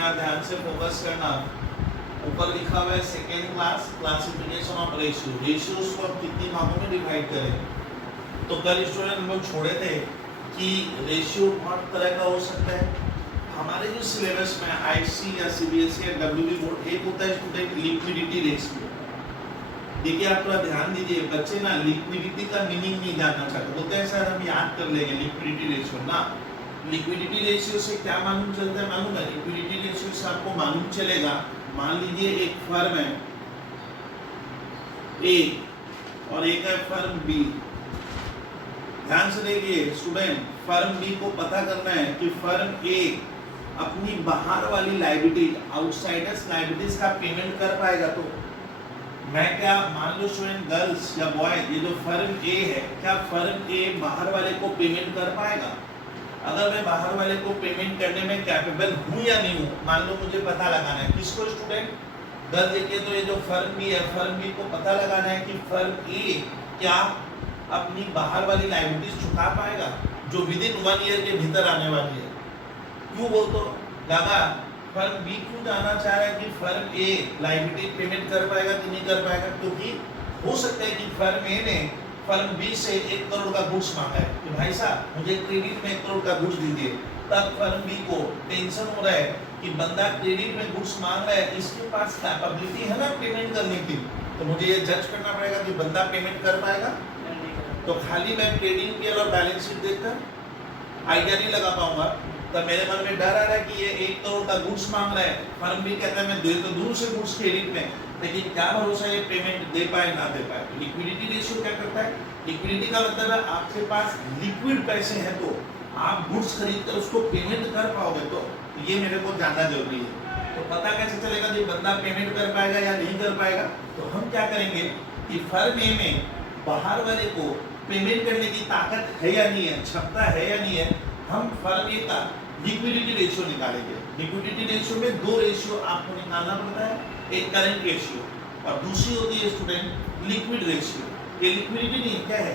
यहाँ ध्यान से फोकस करना। ऊपर लिखा हुआ है second class classification of ratio. Ratios को अब कितनी भागों में डिवाइड करें? तो कल स्टूडेंट हम लोग छोड़े थे कि रेशियो बहुत तरह का हो सकता है। हमारे जो सिलेबस में आईसी या सीबीएसई या डब्ल्यूबी बोर्ड एक होता है स्टूडेंट लिक्विडिटी रेशियो। देखिए आप थोड़ा ध्यान दीजिए, बच्चे ना लिक्विडिटी का मीनिंग नहीं जानना चाहते, बोलते हैं सर हम याद कर लेंगे लिक्विडिटी रेशियो ना। लिक्विडिटी रेशियो से क्या मालूम चलता है मालूम है? लिक्विडिटी रेशियो से आपको मालूम चलेगा, मान लीजिए एक फर्म है ए और एक है फर्म बी। ध्यान से देखिए स्टूडेंट, फर्म बी को पता करना है कि फर्म ए अपनी बाहर वाली लायबिलिटी आउटसाइडर्स लायबिलिटीज का पेमेंट कर पाएगा। तो मैं क्या मान लो स्टूडेंट गर्ल्स या बॉय, ये जो फर्म ए है क्या फर्म ए बाहर वाले को पेमेंट कर पाएगा? अगर मैं बाहर वाले को पेमेंट करने में कैपेबल हूँ या नहीं हूँ, मान लो मुझे पता लगाना है किसको स्टूडेंट? गर्ल्स देखिए तो ये जो फर्म बी है, फर्म बी को पता लगाना है कि फर्म ए क्या अपनी बाहर वाली लायबिलिटीज चुका पाएगा जो विद इन 1 ईयर के भीतर आने वाली है। क्यों बोल तो लगा फर्म बी क्यों जानना चाह रहा है कि फर्म ए लायबिलिटी पेमेंट कर पाएगा कि नहीं कर पाएगा? क्योंकि हो सकता है कि फर्म ए ने फर्म बी से 1 करोड़ का गुड्स मांगा है कि भाई साहब मुझे क्रेडिट में 1 करोड़ का गुड्स दीजिए। तब फर्म बी को टेंशन हो रहा है कि बंदा क्रेडिट में गुड्स मांग रहा है, इसके पास कैपेबिलिटी है ना पेमेंट करने की, तो मुझे ये जज करना पड़ेगा कि बंदा पेमेंट कर पाएगा। तो खाली मैं ट्रेडिंग पीएल और बैलेंस शीट देखकर आइडिया नहीं लगा पाऊंगा। तब मेरे मन में डर आ रहा है कि ये 1 करोड़ का गुड्स मांग रहा है, फर्म भी कहता है मैं दे तो दूर से गुड्स क्रेडिट में, लेकिन क्या भरोसा ये पेमेंट दे पाए ना दे पाए। लिक्विडिटी रेशियो क्या करता है? लिक्विडिटी का मतलब है आपके पास लिक्विड पैसे हैं तो आप गुड्स खरीद कर उसको पेमेंट कर पाओगे। तो ये मेरे को जानना जरूरी है। तो पता कैसे चलेगा कि बंदा पेमेंट कर पाएगा या नहीं कर पाएगा? तो हम क्या करेंगे कि फर्म ए में बाहर वाले को पेमेंट करने की ताकत है या नहीं है, क्षमता है या नहीं है, हम फर्म ए का लिक्विडिटी रेशियो निकालेंगे। लिक्विडिटी रेशियो में 2 रेशियो आपको निकालना पड़ता है, एक करंट रेशियो और दूसरी होती है स्टूडेंट लिक्विड रेशियो। ये लिक्विडिटी नहीं है, क्या है?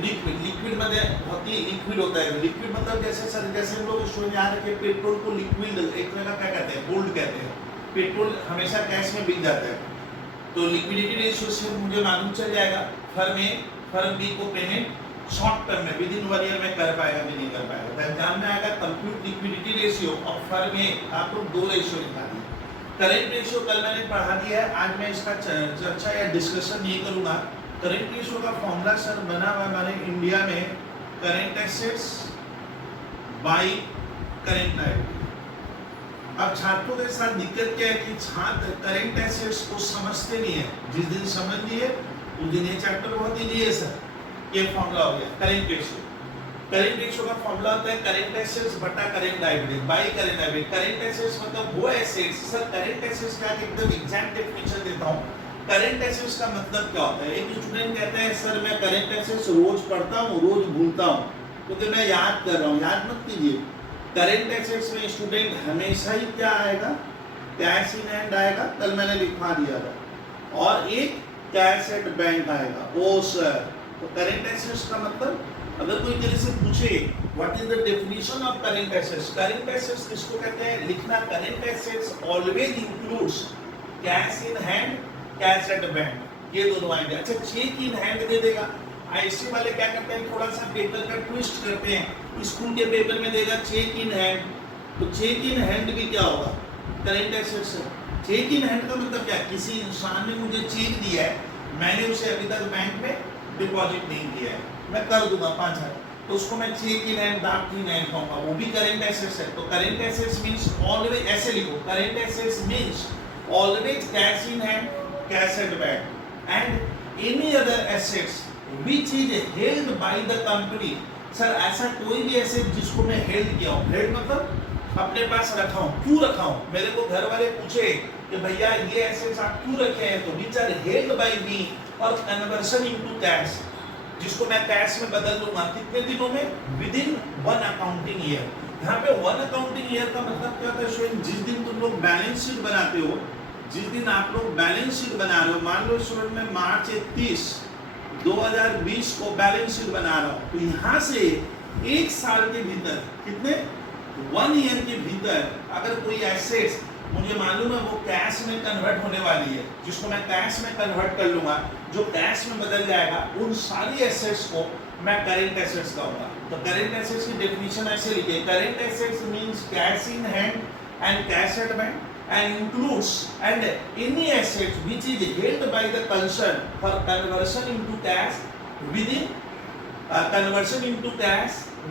लिक्विड। लिक्विड मतलब बहुत ही लिक्विड होता है। लिक्विड मतलब जैसे सर जैसे हम लोग स्टूडेंट याद रखे पेट्रोल को लिक्विड एक तरह का क्या कहते हैं? गोल्ड कहते हैं। पेट्रोल हमेशा कैश में बिक जाता है। तो लिक्विडिटी रेशियो से मुझे मालूम चल जाएगा फर्म ए फर्म बी को पेमेंट शॉर्ट टर्म में विद इन 1 ईयर में कर पाएगा कि नहीं कर पाएगा। तो एग्जाम में आएगा कंप्यूट लिक्विडिटी रेशियो और फर्म ए आप लोग 2 रेशियो निकालिए। करंट रेशियो कल मैंने पढ़ा दिया है, आज मैं इसका चर्चा या डिस्कशन नहीं करूंगा। करंट रेशियो का फॉर्मूला सर बना हुआ हमारे इंडिया में current assets by current liability. अब छात्रों के साथ दिक्कत क्या है कि छात्र करंट एसेट्स को समझते नहीं है। जिस दिन समझ लिए उस दिन ये चैप्टर बहुत इजी है सर। ये फॉर्मूला हो गया करंट रेशियो। करंट रेशियो का फॉर्मूला होता है करंट एसेट्स बटा current liability bye current liability. Current assets मतलब वो एसेट्स, सर करंट एसेट्स का एकदम एग्जैक्ट डेफिनेशन देता हूं। करंट एसेट्स का मतलब क्या होता है? एक स्टूडेंट कहता है सर मैं करंट एसेट्स रोज पढ़ता हूं, रोज भूलता हूं क्योंकि मैं याद कर रहा हूं। याद मत कीजिए। करंट एसेट्स में स्टूडेंट हमेशा ही क्या आएगा? कैश इन हैंड आएगा, कल मैंने लिखवा दिया था, और एक कैश एट बैंक आएगा। ओ सर, तो करंट एसेट्स का मतलब अगर कोई तेरे से पूछे what is the definition of current assets, current assets किसको कहते हैं? लिखना current assets always includes cash in hand, cash at bank, ये दोनों आएंगे। अच्छा चेक इन हैंड दे देगा। आईसी वाले क्या करते हैं? थोड़ा सा पेपर का ट्विस्ट करते हैं। स्कूल के पेपर में देगा चेक इन हैंड, तो चेक इन हैंड भी क्या होगा? करंट एसेट्स है। चेक इन हैंड का मतलब क्या? किसी इंसान ने मुझे चेक दिया है, मैंने उसे अभी तक बैंक में डिपॉजिट नहीं किया है, मैं कर दूंगा 5,000, तो उसको मैं चेक इन हैंड डाक इन हैंड कहूंगा, वो भी करंट एसेट्स है। तो करंट एसेट्स मींस ऑलवेज, ऐसे लिखो current assets means always cash in hand, cash at bank and any other assets which is held by the company. Sir ऐसा कोई भी एसेट जिसको मैं हेल्ड किया हूं, हेल्ड मतलब अपने पास रखा हूं। क्यों रखा हूं? मेरे को घर वाले पूछे कि भैया ये एसेट्स आप क्यों रखे हैं, तो व्हिच आर हेल्ड बाय मी और कन्वर्शन इनटू कैश, जिसको मैं कैश में बदल लूंगा कितने दिनों में? With in 1 accounting year. यहाँ पे 1 अकाउंटिंग ईयर का मतलब क्या होता है? जिस दिन तुम लोग बैलेंस शीट बनाते हो, जिस दिन आप लोग बैलेंस शीट बना रहे हो, मान लो स्टूडेंट मैं मार्च 31, 2020 को बैलेंस शीट बना रहा हूँ, तो यहाँ से 1 साल के भीतर कितने 1 ईयर के भीतर अगर कोई एसेट्स मुझे मालूम है वो कैश में कन्वर्ट होने वाली है, जिसको मैं कैश में कन्वर्ट कर लूंगा, जो कैश में बदल जाएगा, उन सारी एसेट्स को मैं करेंट एसेट्स कहूंगा। तो करेंट एसेट्स की डेफिनेशन ऐसे लिखिए, current assets means cash in hand and cash at bank and includes and any assets which is held by the concern for conversion into cash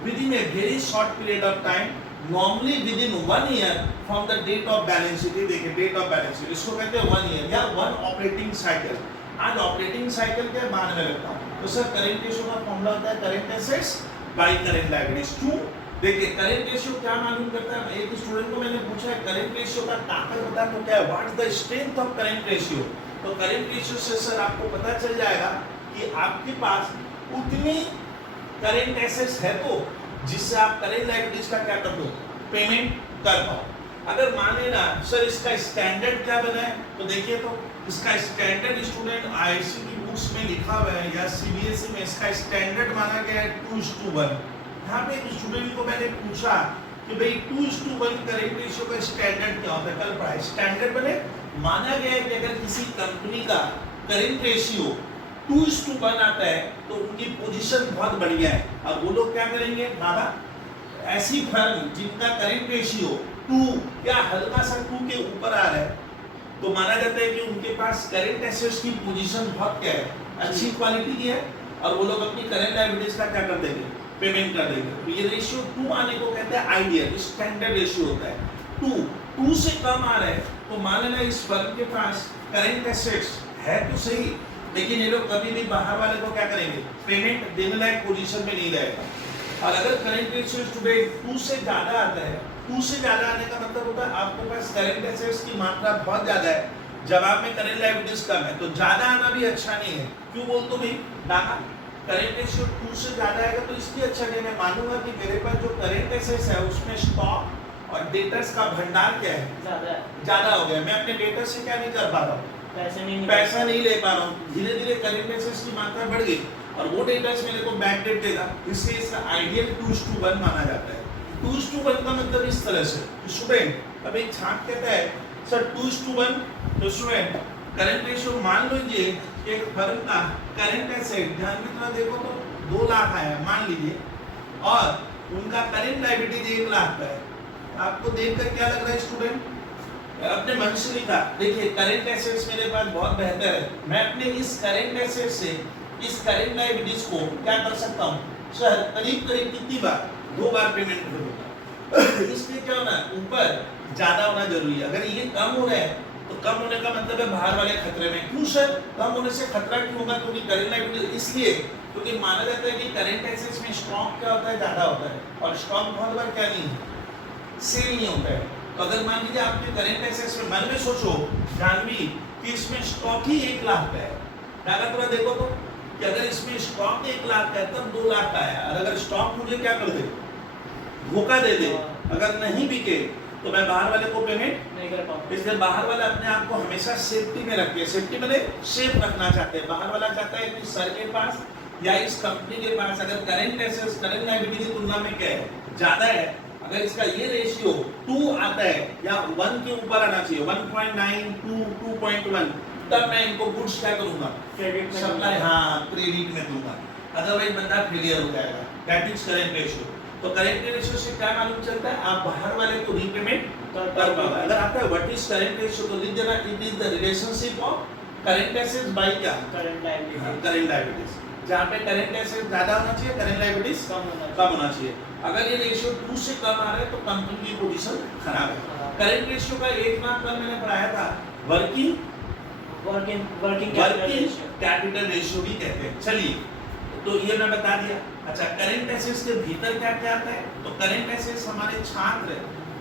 within a very short period of time, normally within 1 year from the date of balance sheet। देखिए date of balance sheet इसको कहते हैं 1 year या 1 operating cycle. आज operating cycle के बाद में लगता हूँ। तो सर करेंट रेशियो का फॉर्मूला होता है current assets by current liabilities. क्यों? देखिए करेंट रेशियो क्या मालूम करता है, एक स्टूडेंट को मैंने पूछा है करेंट रेशियो का ताकत बता तो क्या है, what is the strength of current ratio. तो करेंट रेशियो से सर आपको पता चल जाएगा कि आपके पास उतनी करेंट एसेट्स है तो जिससे आप करेंट लायबिलिटीज का क्या कर दो, पेमेंट कर पाओ। अगर मान लेना सर इसका स्टैंडर्ड क्या बना है, तो देखिए तो इसका स्टैंडर्ड स्टूडेंट आईसी की बुक्स में लिखा हुआ है या सीबीएसई में इसका स्टैंडर्ड माना गया है 2:1। यहाँ पे एक स्टूडेंट को मैंने पूछा कि भाई 2:1 करेंट रेशियो का स्टैंडर्ड क्या होता है, कल पढ़ा। स्टैंडर्ड बने माना गया है कि अगर किसी कंपनी का करेंट रेशियो 2:1 आता है तो उनकी पोजीशन बहुत बढ़िया है। अब वो लोग क्या करेंगे बाबा, ऐसी फर्म जिनका करेंट रेशियो 2 या हल्का सा 2 के ऊपर आ रहा है तो माना जाता है कि उनके पास करेंट एसेट्स की पोजीशन बहुत क्या है, अच्छी क्वालिटी की है, और वो लोग अपनी करेंट लायबिलिटीज का क्या कर देंगे, पेमेंट कर देंगे। तो ये रेशियो 2 आने को कहते हैं आइडियल, स्टैंडर्ड रेशियो होता है। 2 से कम आ रहा है तो मान लेना इस फर्म के पास करेंट एसेट्स है तो सही, लेकिन ये लोग कभी भी बाहर वाले को क्या करेंगे, पेमेंट देने लायक पोजीशन में नहीं रहेगा। और अगर करेंट रेशियो स्टूडेंट 2 से ज्यादा आता है, 2 से ज्यादा आने का मतलब होता है आपके पास करेंट एसेट्स की मात्रा बहुत ज्यादा है, जवाब में करेंट लायबिलिटीज कम है, तो ज्यादा आना भी अच्छा नहीं है। क्यों बोल तो भाई डाका करेंट रेशियो 2 से ज्यादा आएगा तो इसलिए अच्छा नहीं, मैं मानूंगा कि मेरे पास जो करेंट एसेट्स है उसमें स्टॉक और डेटर्स का भंडार क्या है, ज्यादा हो गया, मैं अपने डेटर्स से क्या नहीं कर पा रहा हूँ, पैसा नहीं ले पा रहा हूँ। धीरे धीरे करेंट एसेट्स की मात्रा बढ़ गई और वो डेटर्स मेरे को बैक डेट देगा, इसलिए इसका आइडियल 2:1 माना जाता है। 2:1 का मतलब इस तरह से स्टूडेंट, अब एक छात्र कहता है सर 2:1, तो स्टूडेंट करेंट रेशियो मान लीजिए एक फर्म का करेंट एसेट, ध्यान में थोड़ा देखो तो 2 लाख आया मान लीजिए, और उनका करेंट लायबिलिटी 1 लाख का है। आपको देखकर क्या लग रहा है स्टूडेंट, अपने मन से लिखा, देखिए करेंट एसेट्स मेरे पास बहुत बेहतर है, मैं अपने इस करेंट एसेट से इस करेंट लायबिलिटीज को क्या कर सकता हूँ सर, करीब करीब कितनी बार, 2 बार पेमेंट कर दूंगा। इसलिए क्या होना, ऊपर ज्यादा होना जरूरी है। अगर ये कम हो रहा है तो कम होने का मतलब है बाहर वाले खतरे में। क्यों सर कम होने से खतरा क्यों होगा, क्योंकि करेंट लायबिलिटी, इसलिए क्योंकि माना जाता है कि करेंट एसेट्स में स्टॉक क्या होता है, ज्यादा होता है, और स्टॉक बहुत बार क्या नहीं है, सेल नहीं होता है। तो अगर मान लीजिए आपके करेंट एसेट्स में मन में सोचो जानवी कि इसमें स्टॉक ही 1 लाख का है, अगर थोड़ा देखो तो कि अगर इसमें स्टॉक 1 लाख का है तब 2 लाख का है, और अगर स्टॉक मुझे क्या कर दे, धोखा दे दे, अगर नहीं बिके तो मैं बाहर वाले को पेमेंट नहीं कर पाऊंगा। इसलिए बाहर वाला अपने आप को हमेशा सेफ्टी में रखते हैं, सेफ्टी में सेफ रखना चाहते हैं। बाहर वाला चाहता है कि सर के पास या इस कंपनी के पास अगर करंट एसेट्स करंट लायबिलिटी की तुलना में क्या है, ज्यादा है, अगर इसका ये रेशियो 2 आता है या 1 के ऊपर आना चाहिए, 1.9, 2, 2.1, तब मैं इनको गुड्स क्या करूंगा, क्रेडिट सप्लाई, हाँ क्रेडिट में दूंगा, अदरवाइज बंदा फेलियर हो जाएगा। That is current ratio. तो करंट रेशियो से क्या मालूम चलता है, आप बाहर वाले को रीपेमेंट कर पाओगे। अगर आपका व्हाट इज करंट रेशियो तो लिख देना, it is the relationship of current assets bye क्या, करंट लायबिलिटीज। जहाँ पे करंट एसेट्स ज्यादा होना चाहिए, करंट लायबिलिटीज कम होना चाहिए। अगर ये रेशियो 2 से कम आ रहा है तो कंपनी की पोजीशन खराब है। करंट रेशियो का एक नाम कल मैंने पढ़ाया था, वर्किंग कैपिटल रेशियो भी कहते हैं। चलिए तो ये मैं बता दिया। अच्छा करंट एसेट्स के भीतर क्या क्या आता है, तो करंट एसेट्स हमारे छात्र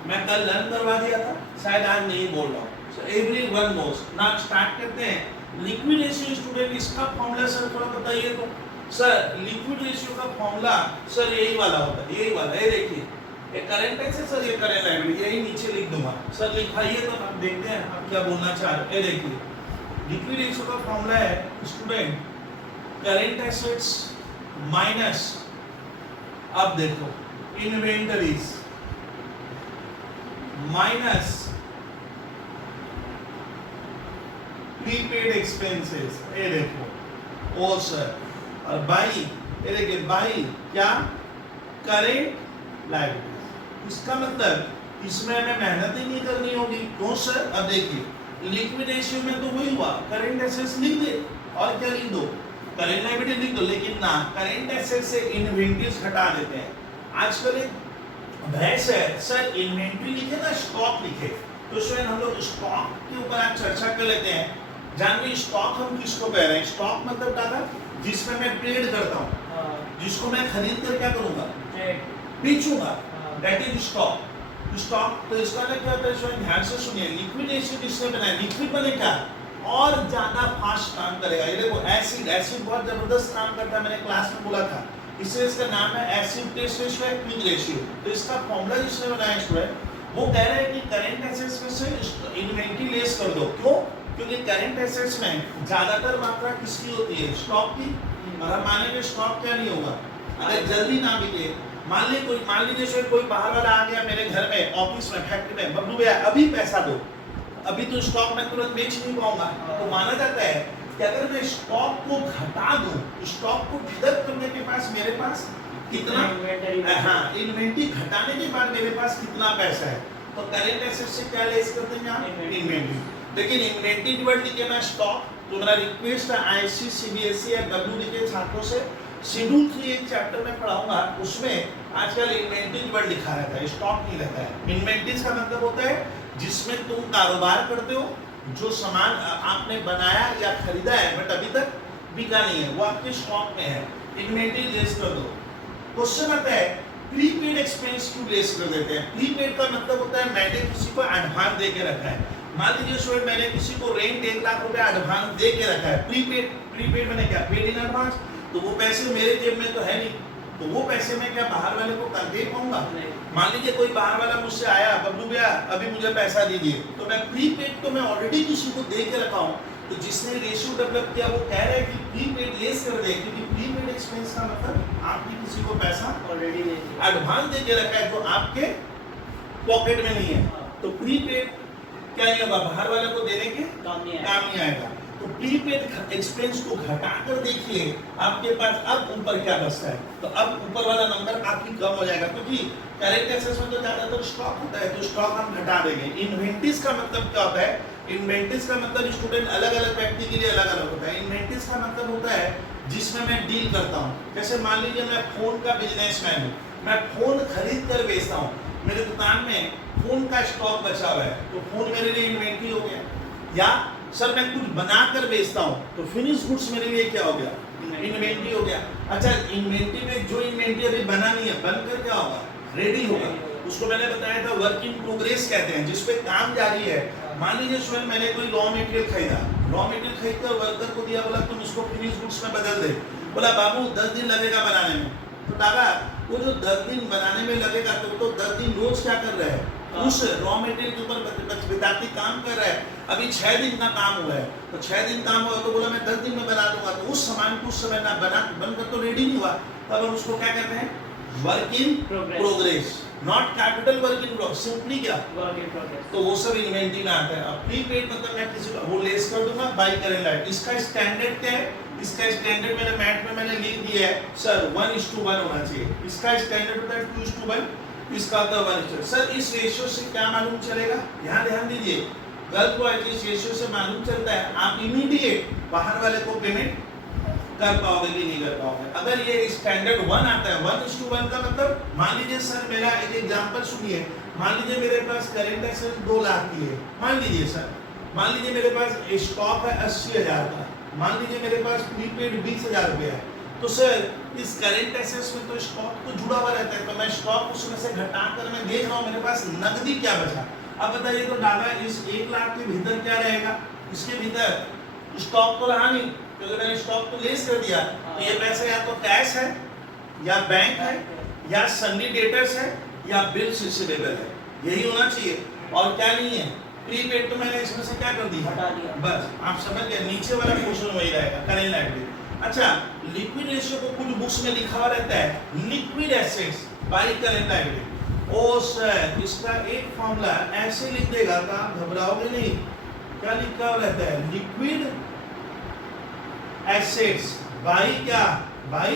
मैं कल लर्न करवा दिया था, शायद आज नहीं बोल रहा हूँ, so everyone knows. Now start करते हैं लिक्विड रेशियो। स्टूडेंट इसका फॉर्मूला सर थोड़ा बताइए तो। सर लिक्विड रेशियो का फॉर्मूला सर यही वाला होता है, यही वाला, ये देखिए ये करंट एसेट सर, ये करंट लायबिलिटी, यही नीचे लिख दूंगा सर, लिखाइए तो आप देखते हैं आप क्या बोलना चाह रहे हैं। ये देखिए लिक्विड रेशियो का फॉर्मूला है स्टूडेंट करंट एसेट्स माइनस, अब देखो इन्वेंटरीज माइनस प्रीपेड एक्सपेंसेस, ये देखो ओ सर, और बाई ये देखिए बाई क्या करेंट लायबिलिटीज। इसका मतलब इसमें हमें मेहनत ही नहीं करनी होगी। क्यों सर? अब देखिए लिक्विड रेशियो में तो वही हुआ, करेंट एसेट्स लिख दे और क्या लिख दो, करेंट लायबिलिटी लिख दो, लेकिन ना करेंट एसेट से इन्वेंटरीज हटा देते हैं। आजकल एक बहस है, सर इन्वेंटरी लिखे ना स्टॉक लिखे, तो स्वयं हम लोग स्टॉक के ऊपर आज चर्चा कर लेते हैं। जानवी स्टॉक हम किसको कह रहे हैं? स्टॉक मतलब क्या था? जिसमें मैं ट्रेड करता हूँ, जिसको मैं खरीद कर क्या करूंगा, बेचूंगा, दैट इज स्टॉक। स्टॉक तो इसका ना क्या होता है, स्वयं ध्यान से सुनिए, लिक्विड एसिड इसने बनाया, लिक्विड बने क्या और ज्यादा फास्ट काम करेगा। ये देखो एसिड, एसिड बहुत जबरदस्त काम करता है, मैंने क्लास में बोला था, इससे इसका नाम है एसिड टेस्ट रेशियो है, क्विक रेशियो। तो इसका फॉर्मूला जिसने बनाया स्टूडेंट, वो कह रहे हैं कि करंट एसेट्स में से इन्वेंटरी लेस कर दो। क्यों? क्योंकि करंट एसेट्स में ज्यादातर मात्रा किसकी होती है? स्टॉक की। और हम मानेंगे स्टॉक क्या नहीं होगा अगर जल्दी ना बिके। मान लीजिए कोई बाहर वाला आ गया मेरे घर में, ऑफिस में, फैक्ट्री में, बबलू भैया अभी पैसा दो, अभी तो स्टॉक में तुरंत बेच नहीं पाऊंगा। तो माना जाता है कि अगर मैं स्टॉक को घटा दूं, स्टॉक को डिडक्ट करने के पास मेरे पास कितना, हाँ इन्वेंटरी घटाने के बाद मेरे पास कितना पैसा है, तो करंट एसेट से क्या लेस कर देंगे आप? इन्वेंटरी। लेकिन इन्वेंटरी डिवाइड लिखे ना स्टॉक। तो मेरा रिक्वेस्ट है आईसी सीबीएसई या डब्ल्यू के छात्रों से, शेड्यूल 3 एक चैप्टर में पढ़ाऊंगा, उसमें आजकल इन्वेंटरी डिवाइड लिखा रहता है, स्टॉक नहीं रहता है। इन्वेंटरीज का मतलब होता है जिसमें तुम कारोबार करते हो, जो सामान आपने बनाया या खरीदा है बट अभी तक बिका नहीं है, वो आपके स्टॉक में है, इन्वेंटरी लेस कर दो। क्वेश्चन आता है प्रीपेड एक्सपेंस क्यों लेस कर देते हैं? प्रीपेड का मतलब होता है मैंने किसी को एडवांस दे के रखा है। मान लीजिए स्टूडेंट मैंने किसी को रेंट 1 लाख रुपए एडवांस दे के रखा है, प्रीपेड मैंने क्या पेड इन एडवांस, तो वो पैसे मेरे जेब में तो है नहीं, तो वो पैसे मैं क्या बाहर वाले को कर दे पाऊंगा? मान लीजिए कोई बाहर वाला मुझसे आया, बबलू भैया अभी मुझे पैसा दीजिए, तो मैं प्रीपेड तो मैं ऑलरेडी किसी को दे के रखा हूँ। तो जिसने रेशियो डेवलप किया वो कह रहा है कि प्रीपेड लेस कर दे, क्योंकि प्रीपेड एक्सपेंस का मतलब आपने किसी को पैसा ऑलरेडी एडवांस दे के रखा है जो आपके पॉकेट में नहीं है। तो प्रीपेड क्या नहीं होगा, बाहर वाले को देने के काम नहीं आएगा। तो प्रीपेड एक्सपेंस को घटाकर देखिए आपके पास अब ऊपर क्या बचता है, तो अब ऊपर वाला नंबर काफी कम हो जाएगा, क्योंकि करेंट एसेट्स में तो ज्यादातर स्टॉक होता है, तो स्टॉक हम घटा देंगे। इन्वेंटरीज का मतलब क्या होता है? इन्वेंटरीज का मतलब स्टूडेंट अलग अलग व्यक्ति के लिए अलग अलग होता है। इन्वेंटरीज का मतलब होता है जिसमें मैं डील करता हूँ। जैसे मान लीजिए मैं फोन का बिजनेसमैन हूँ, मैं फोन खरीद कर बेचता हूँ, मेरे दुकान में फोन का स्टॉक बचा हुआ है, तो फोन मेरे लिए इन्वेंटरी हो गया। या सर मैं कुछ बनाकर बेचता हूँ, तो फिनिश गुड्स मेरे लिए क्या हो गया? इन्वेंटरी हो गया। अच्छा इन्वेंटरी में जो इन्वेंटरी अभी बना नहीं है, बनकर क्या होगा? रेडी होगा। उसको मैंने बताया था वर्क इन प्रोग्रेस कहते हैं, जिसपे काम जारी है। मान लीजिए स्वयं मैंने कोई रॉ मटेरियल खरीदा, रॉ मटेरियल खरीद कर वर्कर को दिया, बोला तुम इसको फिनिश गुड्स में बदल दे, बोला बाबू 10 दिन लगेगा बनाने में। तो दादा वो जो 10 दिन बनाने में लगेगा, तो 10 दिन रोज क्या कर रहा है? उस रॉ मटेरियल के ऊपर विद्यार्थी काम कर रहा है। अभी 6 दिन का काम हुआ है, तो 6 दिन काम हुआ तो बोला मैं 10 दिन में बना दूंगा, तो उस सामान को उस समय ना बनकर तो रेडी नहीं हुआ, तब हम उसको क्या कहते हैं? Work in progress, not capital work in progress, simply क्या वर्क इन प्रोग्रेस। तो वो सब इन्वेंटरी में आता है। अब प्रीपेड मतलब मैं किसी को वो लेस कर दूंगा बाय करेंट लाइट। इसका स्टैंडर्ड क्या है? इसका स्टैंडर्ड मेरे मैथ में मैंने लिख दिया है सर 1:1 होना चाहिए। इसका स्टैंडर्ड होता है 2:1, इसका होता है 1:1। सर इस रेशियो से क्या मालूम चलेगा? यहाँ ध्यान दीजिए, गर्ल्स बॉयज इस रेशियो से मालूम चलता है आप इमीडिएट बाहर वाले को पेमेंट कर पाओगे कि नहीं कर पाओगे। अगर ये स्टैंडर्ड 1 आता है, 1:1 का मतलब मान लीजिए सर मेरा एक एग्जांपल सुनिए, मान लीजिए मेरे पास करंट एसेट 2 लाख की है, मान लीजिए सर, मान लीजिए मेरे पास स्टॉक है 80,000 का, मान लीजिए मेरे पास प्रीपेड 20,000 रुपया है, तो सर इस करंट एसेट्स में तो स्टॉक तो जुड़ा हुआ रहता है, तो मैं स्टॉक उसमें से घटाकर मैं देख रहा हूँ मेरे पास नकदी क्या बचा। अब बताइए तो दादा इस 1 लाख के भीतर क्या रहेगा? इसके भीतर स्टॉक तो रहा नहीं, क्योंकि मैंने स्टॉक तो लेस कर दिया, तो ये पैसा या तो कैश है या बैंक है या सन्नी डेटर्स है या बिल्स रिसीवेबल है, यही होना चाहिए। और क्या नहीं है? प्रीपेड तो मैंने इसमें से क्या कर दिया? हटा दिया। बस आप समझ गए, नीचे वाला क्वेश्चन वही रहेगा, करेंट लायबिलिटी। अच्छा लिक्विड रेशियो को कुछ बुक्स में लिखा हुआ रहता है liquid assets by current liability, oh sir इसका एक फॉर्मूला ऐसे लिख देगा तो आप घबराओगे नहीं। क्या लिखा रहता है? लिक्विड एसेट्स बाई क्या? By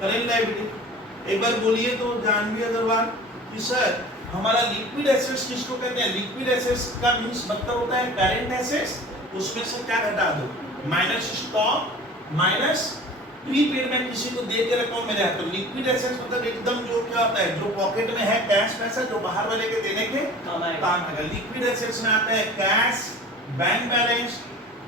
current liability. एक बार बोलिए तो जानवी अग्रवाल कि सर हमारा लिक्विड एसेट्स किसको कहते हैं? लिक्विड एसेट्स का मींस मतलब होता है करेंट एसेट्स, उसमें से क्या घटा दो? माइनस स्टॉक माइनस प्रीपेड में किसी को दे के रखा हूं मेरे हाथ में। लिक्विड एसेट्स मतलब एकदम जो क्या होता है, जो पॉकेट में है कैश पैसा, जो बाहर वाले के देने के काम आएगा। लिक्विड एसेट्स में आता है cash, bank balance,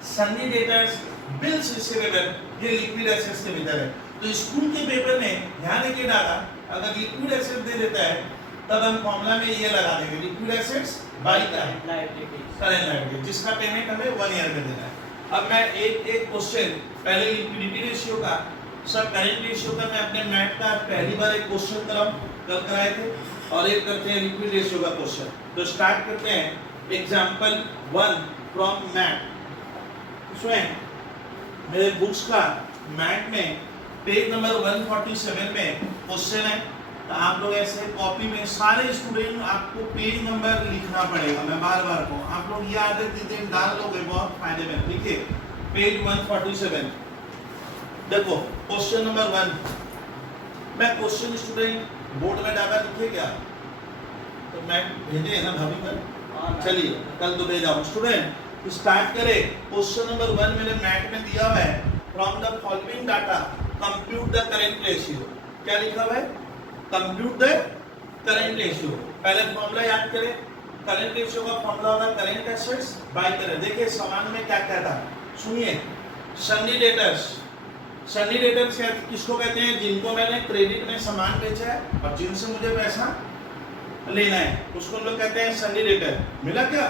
Sunny debtors, bills receivable, ये लिक्विड एसेट्स के भीतर है। तो स्कूल के पेपर में ध्यान रखिए डाला, अगर लिक्विड एसेट दे देता है तब हम फॉर्मूला में ये लगा देंगे liquid assets by current liability, जिसका पेमेंट हमें 1 ईयर में देना है। अब मैं एक क्वेश्चन पहले लिक्विडिटी रेशियो का, सर करंट रेशियो का मैं अपने मैथ का पहली बार एक क्वेश्चन कल कराए थे, और एक करते हैं लिक्विड रेशियो का क्वेश्चन। तो स्टार्ट करते हैं एग्जांपल 1 फ्रॉम मैथ। इसमें मेरे बुक्स का मैथ में पेज नंबर 147 में क्वेश्चन है। तो आप लोग ऐसे कॉपी में सारे स्टूडेंट आपको पेज नंबर लिखना पड़ेगा, मैं बार बार को आप लोग ये आदत डाल लोगे बहुत फायदे में। लिखिए पेज 147, देखो क्वेश्चन नंबर 1। मैं क्वेश्चन स्टूडेंट बोर्ड में डाला, लिखिए क्या? तो मैं भेजे ना भाभी पर, चलिए कल तो भेजा हूँ। स्टूडेंट स्टार्ट करें। क्वेश्चन नंबर 1 मेरे मैथ में दिया हुआ है, from the following data compute the current ratio. क्या लिखा हुआ है? Compute the current ratio. पहले फॉर्मूला याद करें, करेंट रेशियो का फॉर्मूला होगा करेंट एसेट्स बाय करेंट। देखिए सवाल में क्या कहता है, सुनिए। सन्नी डेटर्स, सन्नी डेटर्स किसको कहते हैं? जिनको मैंने क्रेडिट में सामान बेचा है और जिनसे मुझे पैसा लेना है, उसको हम लोग कहते हैं सन्नी डेटर। मिला क्या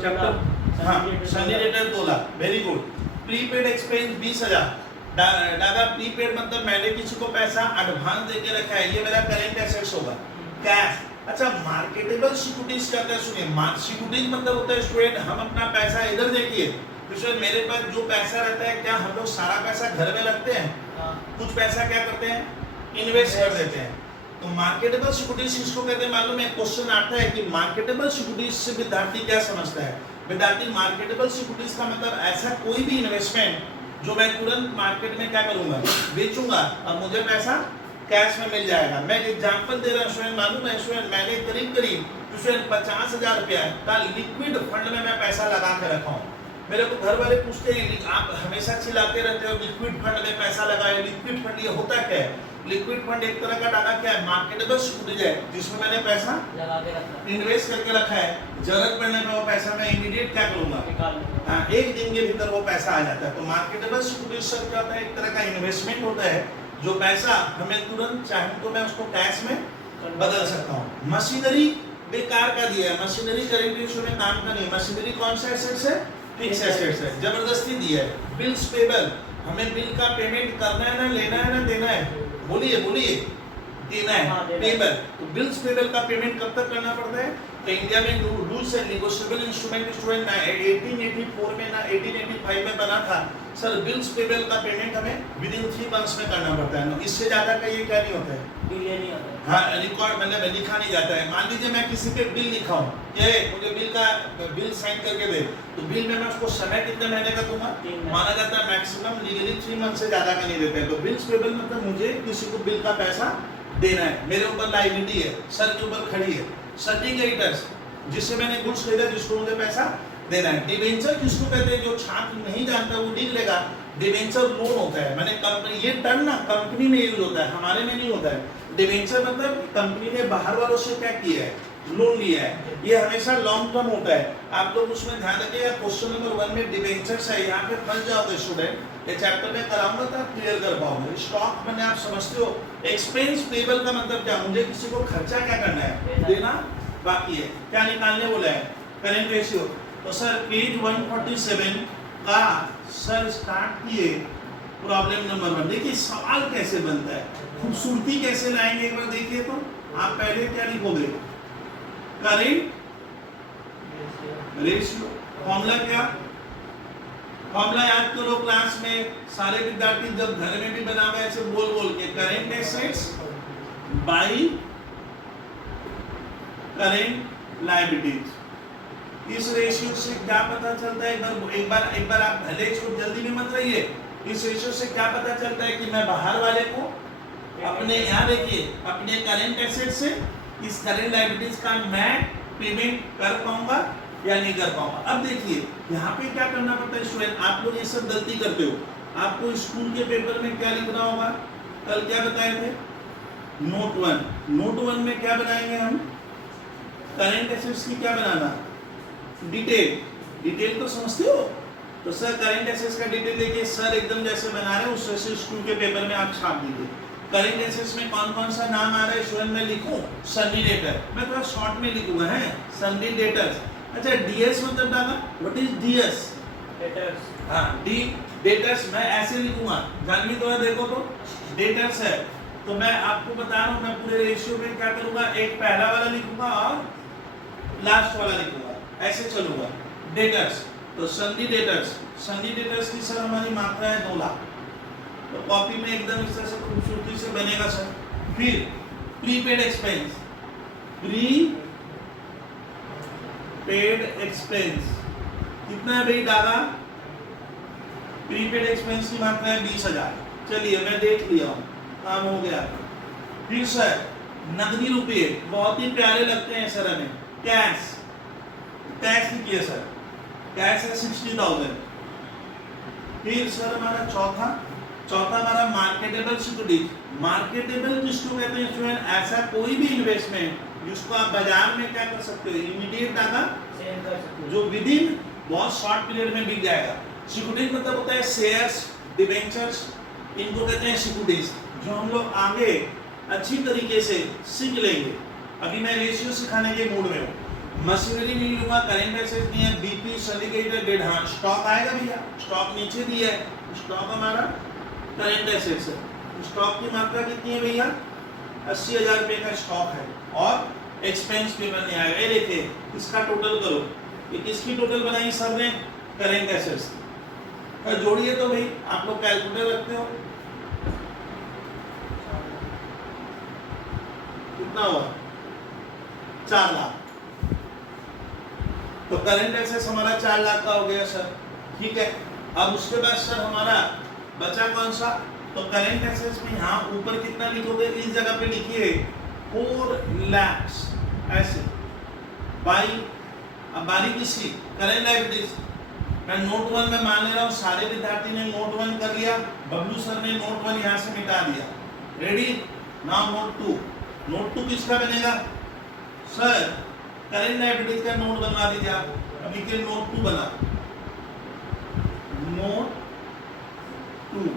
चैप्टर? हाँ, Sunny debtor 2 lakh, very good. Prepaid expense 20,000। दादा प्रीपेड मतलब मैंने किसी को पैसा एडवांस देके रखा है, ये मेरा करेंट एसेट्स होगा। कैश, अच्छा मार्केटेबल सिक्योरिटीज क्या होता है? सुनिए, सिक्योरिटीज मतलब होता है स्टूडेंट हम अपना पैसा इधर देखिए, तो मेरे पास जो पैसा रहता है, क्या हम लोग सारा पैसा घर में रखते हैं? कुछ पैसा क्या करते हैं? इन्वेस्ट कर देते हैं। तो मार्केटेबल सिक्योरिटीज किसको कहते हैं मालूम है? क्वेश्चन आता है कि मार्केटेबल सिक्योरिटीज से विद्यार्थी क्या समझता है? विद्यार्थी मार्केटेबल सिक्योरिटीज का मतलब ऐसा कोई भी इन्वेस्टमेंट जो मैं तुरंत मार्केट में क्या करूंगा? बेचूंगा और मुझे पैसा कैश में मिल जाएगा। मैं एग्जांपल दे रहा हूं स्टूडेंट, मालूम है स्टूडेंट मैंने करीब 50,000 रुपया का लिक्विड फंड में मैं पैसा लगा के रखा हूं। मेरे को घर वाले पूछते हैं आप हमेशा चिल्लाते रहते हो लिक्विड फंड में पैसा लगाए, लिक्विड फंड ये होता क्या है? लिक्विड फंड एक तरह का डाटा क्या है? मार्केटेबल सिक्योरिटीज है, जिसमें मैंने पैसा लगा के रखा है, इन्वेस्ट करके रखा है। जरूरत पड़ने पे वो पैसा मैं इमीडिएट क्या करूंगा? हाँ, एक दिन के भीतर वो पैसा आ जाता है। तो मार्केटेबल सिक्योरिटीज सर क्या होता है? एक तरह का इन्वेस्टमेंट होता है, जो पैसा हमें तुरंत चाहे तो मैं उसको कैश में बदल सकता हूँ। मशीनरी बेकार का दिया है, मशीनरी करेंट रेशियो में काम का नहीं। मशीनरी कौन सा एसेट्स है? फिक्स एसेट्स है, जबरदस्ती दिया है। बिल्स पेबल, हमें बिल का पेमेंट करना है ना, लेना है ना, देना है? बोलिए बोलिए, देना है। पेबल, तो बिल्स पेबल का पेमेंट कब तक करना पड़ता है? तो इंडिया में रूल्स है नेगोशिएबल इंस्ट्रूमेंट स्टूडेंट ना 1884 में ना 1885 में बना था। सर बिल्स पेबल का पेमेंट हमें विद इन 3 मंथ्स में करना पड़ता है। इससे ज्यादा का ये क्या नहीं होता है? बिल नहीं होता है। हाँ, रिकॉर्ड मतलब लिखा नहीं जाता है। मान लीजिए मैं किसी पे बिल लिखा हूँ, ये मुझे बिल साइन करके दे, तो बिल में मैं उसको समय कितने महीने का दूंगा? माना जाता है मैक्सिमम लीगली 3 मंथ से ज्यादा का नहीं देते हैं। तो बिल्स पेबल मतलब मुझे किसी को बिल का पैसा देना है, मेरे ऊपर लायबिलिटी है, सर के ऊपर खड़ी है। सर्टिफिकेट्स, जिससे मैंने गुड्स खरीदा, जिसको मुझे पैसा देना है। डिबेंचर किसको कहते हैं? जो छात्र नहीं जानता वो लिख लेगा, डिबेंचर लोन होता है। मैंने कंपनी, ये टर्म ना कंपनी में यूज होता है, हमारे में नहीं होता है। डिबेंचर मतलब कंपनी ने बाहर वालों से क्या किया है? लोन लिया है। ये हमेशा लॉन्ग टर्म होता है। आप लोग उसमें ध्यान रखिएगा। क्वेश्चन नंबर 1 में डिबेंचर्स है, यहाँ पे फंस जाओगे स्टूडेंट। ये चैप्टर में कराऊंगा तो आप क्लियर कर पाओगे। स्टॉक मैंने आप समझते हो। एक्सपेंस पेबल का मतलब क्या? मुझे किसी को खर्चा क्या करना है? देना बाकी है। क्या निकालने बोला है? Current ratio. तो सर पेज 147 का सर स्टार्ट किए प्रॉब्लम नंबर 1। देखिए सवाल कैसे बनता है, खूबसूरती कैसे लाएंगे एक बार देखिए। तो आप पहले क्या लिखोगे? Current ratio. फॉर्मूला क्या? फॉर्मूला याद करो क्लास में सारे विद्यार्थी जब घर में भी बनावे ऐसे बोल बोल के, current assets by current liabilities. इस रेशियो से क्या पता चलता है, एक बार आप भले इसको जल्दी में मत रहिए, इस रेशियो से क्या पता चलता है कि मैं बाहर वाले को अपने, यहाँ देखिए, अपने करेंट एसेट से इस करेंट लायबिलिटीज का मैं पेमेंट कर पाऊंगा या नहीं कर पाऊंगा। अब देखिए यहाँ पे क्या करना पड़ता है स्टूडेंट, आप लोग ये सब गलती करते हो। आपको स्कूल के पेपर में क्या लिखना होगा, कल क्या बताए थे, नोट 1। नोट 1 में क्या बनाएंगे हम, करेंट एसेट्स की क्या बनाना, डिटेल। डिटेल तो समझते हो, तो सर करेंट एसेट्स का डिटेल देखिए सर एकदम जैसे बना रहे हैं उस वैसे स्कूल के पेपर में आप छाप दीजिए। करेंट एसेट्स में कौन कौन सा नाम आ रहा है स्टूडेंट, मैं लिखूं सन्नी डेटर, मैं थोड़ा शॉर्ट में लिखूंगा है, सन्नी डेटर्स। अच्छा डीएस मतलब डाला, व्हाट इज डीएस, डेटर्स। हाँ डी डेटर्स, मैं ऐसे लिखूंगा, जानवी तो देखो तो डेटर्स है, तो मैं आपको बता रहा हूं मैं पूरे रेशियो में क्या करूंगा, एक पहला वाला लिखूंगा और लास्ट वाला लिखूंगा, ऐसे चलूंगा। डेटर्स, तो सन्नी डेटर्स, सन्नी डेटर्स की सर हमारी मात्रा है 2 लाख, तो कॉपी में एकदम इस तरह से खूबसूरती से बनेगा सर। फिर प्रीपेड एक्सपेंस, प्रीपेड एक्सपेंस कितना है भाई डाला, प्रीपेड एक्सपेंस की मात्रा है 20,000। चलिए मैं देख लिया हूँ, काम हो गया। फिर सर नकदी रुपये बहुत ही प्यारे लगते हैं सर हमें, कैश, कैश लिखिए सर, कैश है 60,000। फिर सर हमारा चौथा हमारा मार्केटेबल सिक्योरिटीज। मार्केटेबल किसको कहते हैं स्टूडेंट, ऐसा कोई भी इन्वेस्टमेंट जिसको आप बाजार में क्या कर सकते हो, इमीडिएट टाका जो विद इन बहुत शॉर्ट पीरियड में बिक जाएगा। सिक्योरिटीज मतलब होता है शेयर्स, डिबेंचर्स, इनको कहते हैं सिक्योरिटीज, जो हम लोग आगे अच्छी तरीके से सीख लेंगे। अभी मैं रेशियो सिखाने के मूड में हूँ। मशीनरी नहीं लूंगा, करेंट एसेट नहीं है, बीपी सिंडिकेटेड डेट, हाँ स्टॉक आएगा भैया, स्टॉक नीचे दिया है, स्टॉक हमारा करेंट एसेट्स है। स्टॉक की मात्रा कितनी है भैया, 80,000 रुपये का स्टॉक है, और एक्सपेंस पेमेंट नहीं आएगा। ये देखिए इसका टोटल करो, ये किसकी टोटल बनाई सर ने, करेंट एसेट्स। जोड़िए तो भाई, आप लोग कैलकुलेटर रखते हो, कितना हुआ, 4 लाख। तो करेंट एसेट्स हमारा 4 लाख का हो गया सर, ठीक है। अब उसके बाद सर हमारा बचा कौन सा, तो करेंट एसेट्स में यहाँ ऊपर कितना लिखोगे, इस जगह पे लिखिए 4 लाख ऐसे बाई, अब बारी किसकी, करेंट लायबिलिटीज। मैं नोट 1 में मान ले रहा हूँ सारे विद्यार्थी ने नोट 1 कर लिया, बबलू सर ने नोट 1 यहाँ से मिटा दिया, रेडी। नाउ नोट 2, नोट 2 किसका बनेगा सर, करेंट लायबिलिटीज का नोट बनवा दीजिए आप, अभी के नोट 2 बना, नोट 2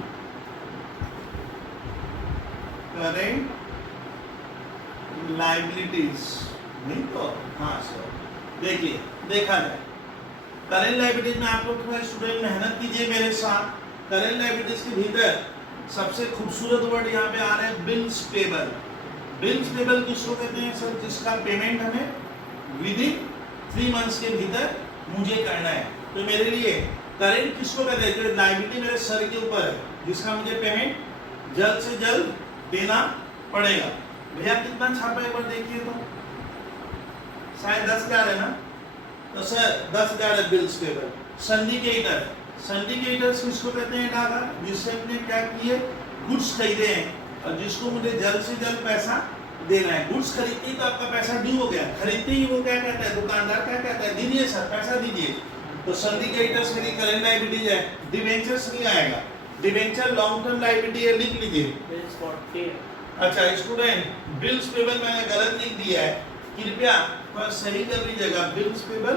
करेंट लायबिलिटीज, नहीं तो हाँ सर देखिए, देखा जाए करेंट लायबिलिटीज में आप लोग थोड़ा स्टूडेंट मेहनत कीजिए मेरे साथ। करेंट लायबिलिटीज के भीतर सबसे खूबसूरत वर्ड यहाँ पे आ रहे हैं बिल्स पेबल। बिल्स पेबल किसको कहते हैं सर, जिसका पेमेंट हमें विद इन 3 मंथ्स के भीतर मुझे करना है। तो मेरे लिए करेंट किसको कहते हैं, जो लायबिलिटी मेरे सर के ऊपर है, जिसका मुझे पेमेंट जल्द से जल्द देना पड़ेगा। भैया कितना छापा एक बार देखिए तो, शायद 10,000 है ना, तो सर 10,000 है बिल्स पेबल। सिंडिकेटर, सिंडिकेटर्स किसको कहते हैं डाका, जिससे हमने क्या किए, गुड्स खरीदे हैं और जिसको मुझे जल्द से जल्द पैसा देना है। गुड्स खरीदते ही तो आपका पैसा ड्यू हो गया, खरीदते ही वो क्या कहता है, दुकानदार क्या कहता है, दीजिए सर पैसा दीजिए। तो सिंडिकेटर्स मेरी करंट लायबिलिटीज है। डिबेंचर्स नहीं आएगा, डिबेंचर लॉन्ग टर्म लायबिलिटी है, लिख लीजिए। अच्छा स्टूडेंट, बिल्स पेबल मैंने गलत लिख दिया है, कृपया पर सही कर लीजिएगा। बिल्स पेबल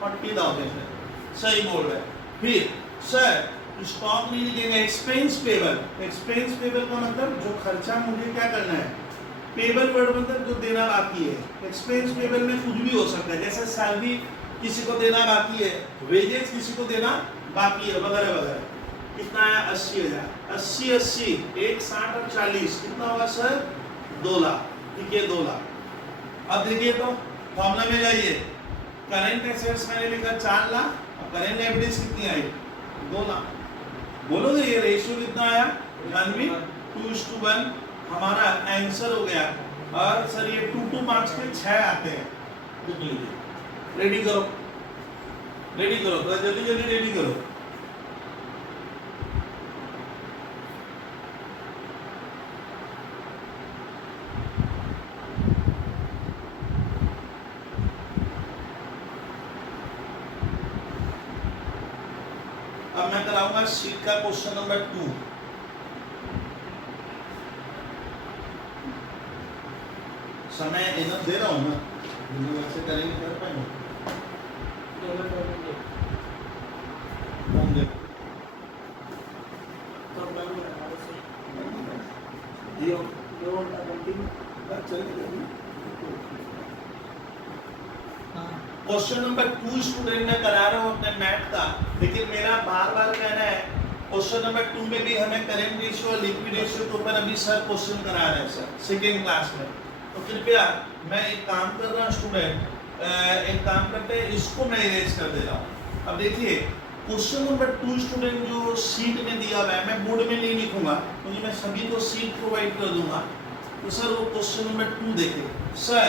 40,000 है, सही बोल रहे हैं। फिर सर स्टॉक नहीं लिखेंगे, एक्सपेंस पेबल। एक्सपेंस पेबल का मतलब जो खर्चा मुझे क्या करना है, पेबल वर्ड मतलब जो देना बाकी है। एक्सपेंस पेबल में कुछ भी हो सकता है, जैसे सैलरी किसी को देना बाकी है, वेजेस किसी को देना बाकी है, वगैरह वगैरह। कितना है 80,000, 80 80 1 60 और 40 कितना होगा सर, 2 लाख। ठीक है 2 लाख। अब देखिए तो फॉर्मूला में जाइए, करेंट एसेट्स मैंने लिखा 4 लाख और करेंट लायबिलिटीज कितनी आई, 2 लाख। बोलोगे ये रेशियो कितना आया, 2:1 हमारा आंसर हो गया। और सर ये 2 2 5 के 6 आते हैं, लिख लीजिए, रेडी करो, रेडी करो, थोड़ा जल्दी जल्दी रेडी करो। अब मैं कराऊंगा शीट का क्वेश्चन नंबर 2। समय इनफ दे रहा हूँ ना, वैसे करेंगे, कर पाएंगे? क्वेश्चन नंबर 2 स्टूडेंट में करा रहा हूँ अपने मैथ का, लेकिन मेरा बार बार कहना है क्वेश्चन नंबर 2 में भी हमें करेंट रेशियो और लिक्विड रेशियो के ऊपर अभी सर क्वेश्चन करा रहे हैं सर सेकेंड क्लास में। तो कृपया मैं एक काम कर रहा हूँ स्टूडेंट, एक काम करते हैं, इसको मैं इरेज कर दे रहा हूँ। अब देखिए क्वेश्चन नंबर 2 स्टूडेंट जो शीट में दिया हुआ है, मैं बोर्ड में नहीं लिखूंगा क्योंकि मैं सभी को शीट प्रोवाइड कर दूंगा। तो सर वो क्वेश्चन नंबर 2 देखें। सर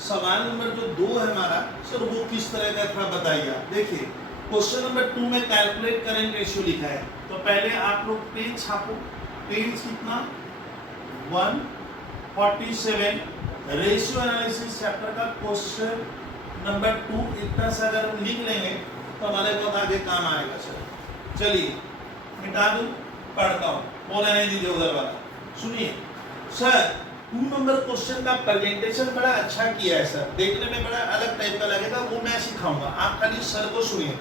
सवाल नंबर जो 2 है हमारा, सर वो किस तरह का था बताइए। देखिए क्वेश्चन नंबर 2 में कैलकुलेट करेंट रेशियो लिखा है, तो पहले आप लोग पेज छापो। पेज कितना 147, रेशियो एनालिसिस चैप्टर का क्वेश्चन नंबर 2। इतना सा अगर हम लिख लेंगे तो हमारे बहुत आगे काम आएगा सर। चलिए मिटा दूं, पढ़ता हूँ, बोले नहीं दीजिए उधर वाला। सुनिए सर 2 नंबर क्वेश्चन का प्रेजेंटेशन बड़ा अच्छा किया है सर, देखने में बड़ा अलग टाइप का लगेगा, वो मैं सिखाऊंगा, आप खाली सर को सुनिए।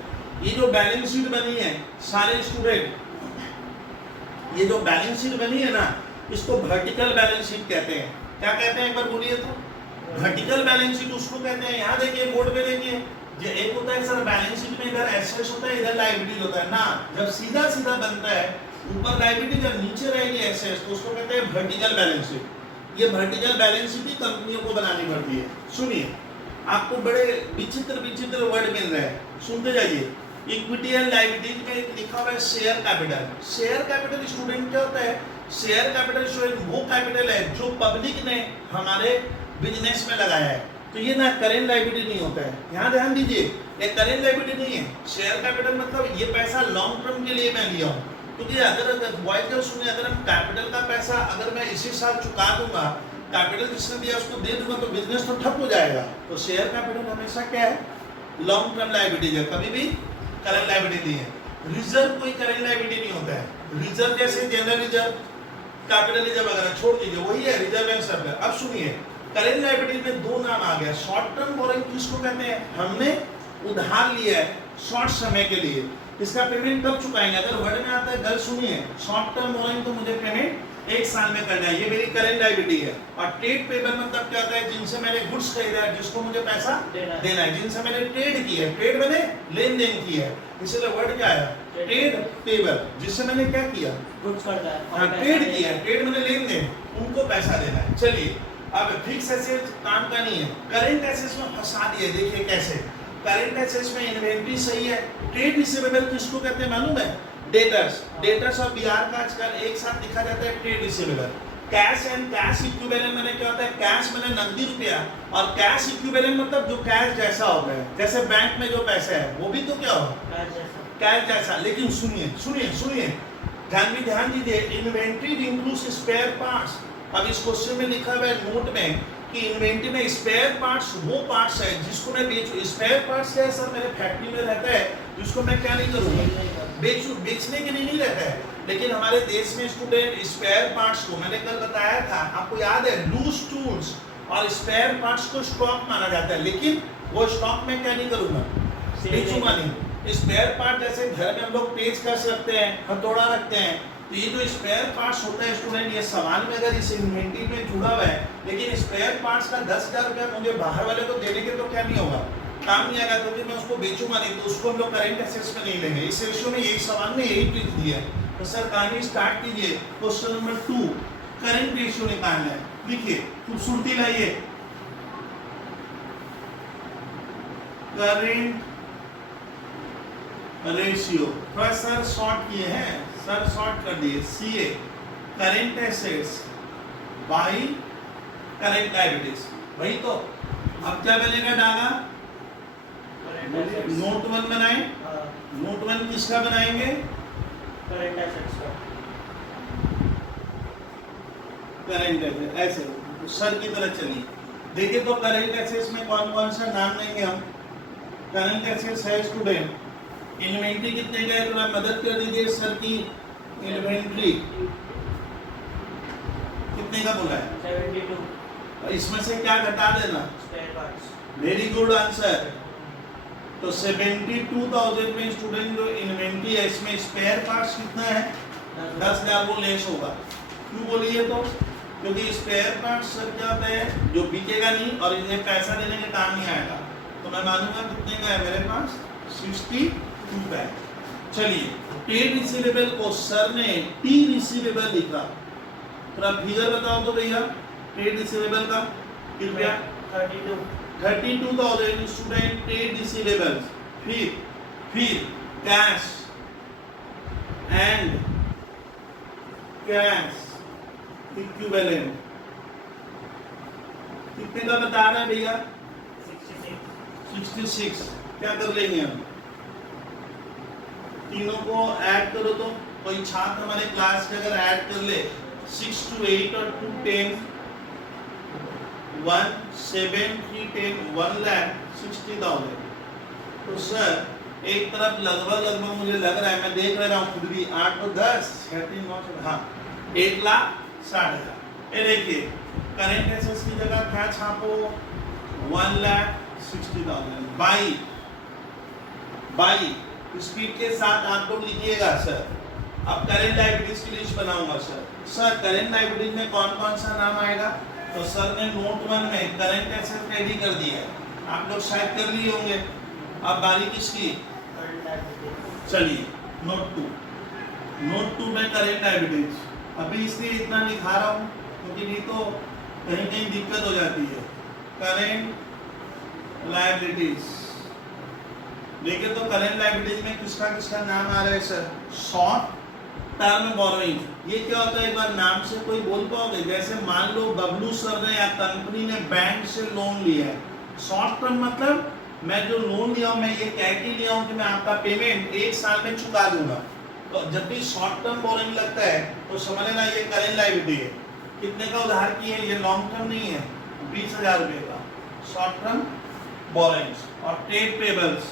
ये जो बैलेंस शीट बनी है सारे स्टूडेंट, ये जो बैलेंस शीट बनी है ना, इसको वर्टिकल बैलेंस शीट कहते हैं। क्या कहते हैं एक बार बोलिए तो? वर्टिकल बैलेंस शीट उसको कहते हैं। यहाँ देखिए बोर्ड पे देखिए, जो एक होता है सर बैलेंस शीट में इधर एसेट्स होता है, इधर लायबिलिटी होता है ना। जब सीधा सीधा बनता है, ऊपर लायबिलिटी जब नीचे रहेगी एसेट्स, तो उसको कहते हैं वर्टिकल बैलेंस शीट। ये वर्टिकल बैलेंस शीट ही कंपनियों को बनानी पड़ती है। सुनिए आपको बड़े विचित्र विचित्र वर्ड मिल रहे हैं, सुनते जाइए। इक्विटी एंड लायबिलिटी में लिखा हुआ है share capital. Share capital student क्या होता है? शेयर कैपिटल वो कैपिटल है जो पब्लिक ने हमारे बिजनेस में लगाया है। तो ये ना करेंट लायबिलिटी नहीं होता है, यहाँ ध्यान दीजिए, ये करेंट लायबिलिटी नहीं है। शेयर कैपिटल मतलब ये पैसा लॉन्ग टर्म के लिए मैं लिया हूँ, क्योंकि अगर सुनिए, अगर हम कैपिटल का पैसा अगर मैं इसी साल चुका दूंगा, कैपिटल जिसने दिया उसको दे दूंगा, तो बिजनेस तो ठप हो जाएगा। तो शेयर कैपिटल हमेशा क्या है? लॉन्ग टर्म लायबिलिटी है, कभी भी करंट लायबिलिटी नहीं है। रिजर्व कोई करंट लायबिलिटी नहीं होता है। रिजर्व जैसे जनरल रिजर्व, कैपिटल रिजर्व वगैरह छोड़ दीजिए, वही है रिजर्व एंड सरप्लस। अब सुनिए करंट लायबिलिटी में 2 नाम आ गया। शॉर्ट टर्म बोरोइंग किसको कहते हैं? हमने उधार लिया है शॉर्ट समय के लिए, इसका पेमेंट कब चुकाएंगे? अगर वर्ड में आता है गल सुनिए, शॉर्ट टर्म बोरोइंग तो मुझे पेमेंट 1 साल में करना है, ये मेरी करंट लायबिलिटी है। और ट्रेड पेबल मतलब क्या होता है? जिनसे मैंने गुड्स खरीदा है, जिसको मुझे पैसा देना है, जिनसे मैंने ट्रेड की है, ट्रेड मैंने लेन देन की है, इसलिए वर्ड क्या आया? Trade payable. जिससे मैंने क्या किया? गुड्स खरीदा है, ट्रेड किया है, ट्रेड मैंने लेन देन, उनको पैसा देना है। चलिए अब फिक्स एसेट काम का नहीं है, करंट एसेट्स में फंसा दिए। देखिए कैसे करंट एसेट्स में इन्वेंटरी सही है। ट्रेड रिसीवेबल किसको कहते हैं मालूम है? डेटर्स। डेटर्स और बिहार का आजकल एक साथ लिखा जाता है trade receivable. Cash and cash equivalent मैंने क्या होता है? कैश मैंने नकदी रुपया, और कैश इक्विवेलेंट मतलब जो कैश जैसा होता है, जैसे बैंक में जो पैसा है वो भी तो क्या होगा? कैश जैसा। लेकिन सुनिए सुनिए सुनिए, ध्यान दीजिए, इन्वेंटरी इंक्लूड्स स्पेयर पार्ट्स। अब इस क्वेश्चन में लिखा हुआ है नोट में कि इन्वेंटरी में स्पेयर पार्ट्स वो पार्ट्स है जिसको मैं बेचूं। स्पेयर पार्ट्स क्या है सर? मेरे फैक्ट्री में रहता है, जिसको मैं क्या नहीं करूंगा? बेचने के लिए नहीं रहता है। लेकिन हमारे देश में स्टूडेंट स्पेयर पार्ट्स को मैंने कल बताया था, आपको याद है, लूज टूल्स और स्पेयर पार्ट्स को स्टॉक माना जाता है, लेकिन वो स्टॉक में क्या नहीं करूंगा? बेचूंगा नहीं। स्पेयर पार्ट जैसे घर में हम लोग पेच कस रखते हैं, हथौड़ा रखते हैं, तो ये जो स्पेयर पार्ट्स होता है स्टूडेंट, ये सवाल में अगर इस इन्वेंटरी में जुड़ा हुआ है, लेकिन स्पेयर पार्ट्स का 10,000 रुपया मुझे बाहर वाले को देने के तो क्या नहीं होगा? काम नहीं आएगा, क्योंकि मैं उसको बेचूंगा नहीं, तो उसको हम लोग करंट एसेट्स में नहीं लेंगे। इस रेशियो में यही सवाल में यही ट्रिक दिया है। तो सर कहानी स्टार्ट कीजिए। क्वेश्चन नंबर 2 करंट रेशियो निकालना है। लिखिए, खूबसूरती लाइए। करंट रेशियो थोड़ा सर शॉर्ट किए हैं, सर शॉर्ट कर दिए। CA current assets by current liabilities, वही तो अब क्या बनेगा डागा? नोट 1 बनाए। नोट 1 किसका बनाएंगे? करंट एसेट्स का। करंट एसेट ऐसे सर की तरह चलिए। देखिए तो करंट एसेट्स में कौन कौन सा नाम लेंगे हम? करंट एसेट्स है स्टूडेंट इन्वेंट्री कितने का है? थोड़ा मदद कर दीजिए सर की। इन्वेंट्री कितने का बोला है? 72 इसमें से क्या घटा देना? Spare parts. Very good answer. तो 72,000 में स्टूडेंट जो इन्वेंट्री है इसमें स्पेयर पार्ट्स कितना है? 10,000 वो लेस होगा। क्यों बोलिए तो? क्योंकि स्पेयर पार्ट्स सर क्या होता है जो बिकेगा नहीं और इन्हें पैसा देने के काम नहीं आएगा। तो मैं मानूंगा कितने का है मेरे पास? 62 का है। चलिए पेड रिसीवेबल को सर ने टी रिसीवेबल लिखा। थोड़ा फिगर बताओ तो भैया पेड रिसीवेबल का कृपया। 32,000 स्टूडेंट पेड रिसीवेबल्स। फिर कैश एंड कैश इक्विवेलेंट कितने का बता रहा है भैया? 66। क्या कर लेंगे हम? तीनों को ऐड करो तो कोई छात्र हमारे क्लास के अगर ऐड कर ले 6 to 8 और 2 10 1 7 3 10 1,60,000। तो सर एक तरफ लगभग मुझे लग रहा है मैं देख रहा हूँ खुद भी 8 और 10 3 9 हाँ 1,60,000। ये देखिए करंट एसेट्स की जगह क्या छापो? 1,60,000 बाई स्पीड के साथ आप लोग लिखिएगा सर। अब करंट लायबिलिटीज की लिस्ट बनाऊंगा सर। सर करंट लायबिलिटीज में कौन कौन सा नाम आएगा? तो सर ने नोट 1 में करंट एसेट रेडी कर दिया है। आप लोग शायद कर लिए होंगे। अब बारी किसकी? चलिए नोट 2 में करंट लायबिलिटीज। अभी इसलिए इतना लिखा रहा हूँ क्योंकि नहीं तो कहीं कहीं दिक्कत हो जाती है। करंट लायबिलिटीज देखिए तो करंट लायबिलिटीज में किसका किसका नाम आ रहा है सर? Short term borrowing. ये क्या होता है एक बार नाम से कोई बोल पाओगे? जैसे मान लो बबलू सर ने या कंपनी ने बैंक से लोन लिया है। शॉर्ट टर्म मतलब मैं जो लोन लिया हूँ मैं ये कह के लिया हूँ कि मैं आपका पेमेंट 1 साल में चुका दूंगा। तो जब भी शॉर्ट टर्म बोरोइंग लगता है तो समझ लेना ये करंट लायबिलिटी है। कितने का उधार किए? ये लॉन्ग टर्म नहीं है, 20,000 रुपए का शॉर्ट टर्म बोरोइंग्स। और trade payables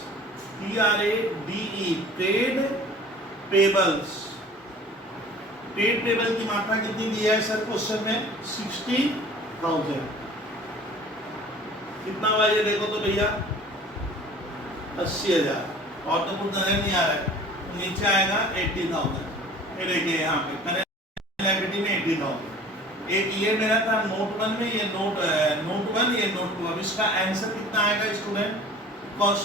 TRADE trade payables. Trade payable की मात्रा कितनी दी है सर क्वेश्चन में? 60,000। कितना हुआ ये देखो तो भैया 80,000 और तो कुछ नजर नहीं आ रहा है। तो नीचे आएगा 80,000। ये देखिए यहाँ पे करंट लायबिलिटी में 80,000। एक ये मेरा था नोट 1 में, ये नोट 1 ये नोट 2। अब इसका आंसर कितना आएगा स्टूडेंट? cos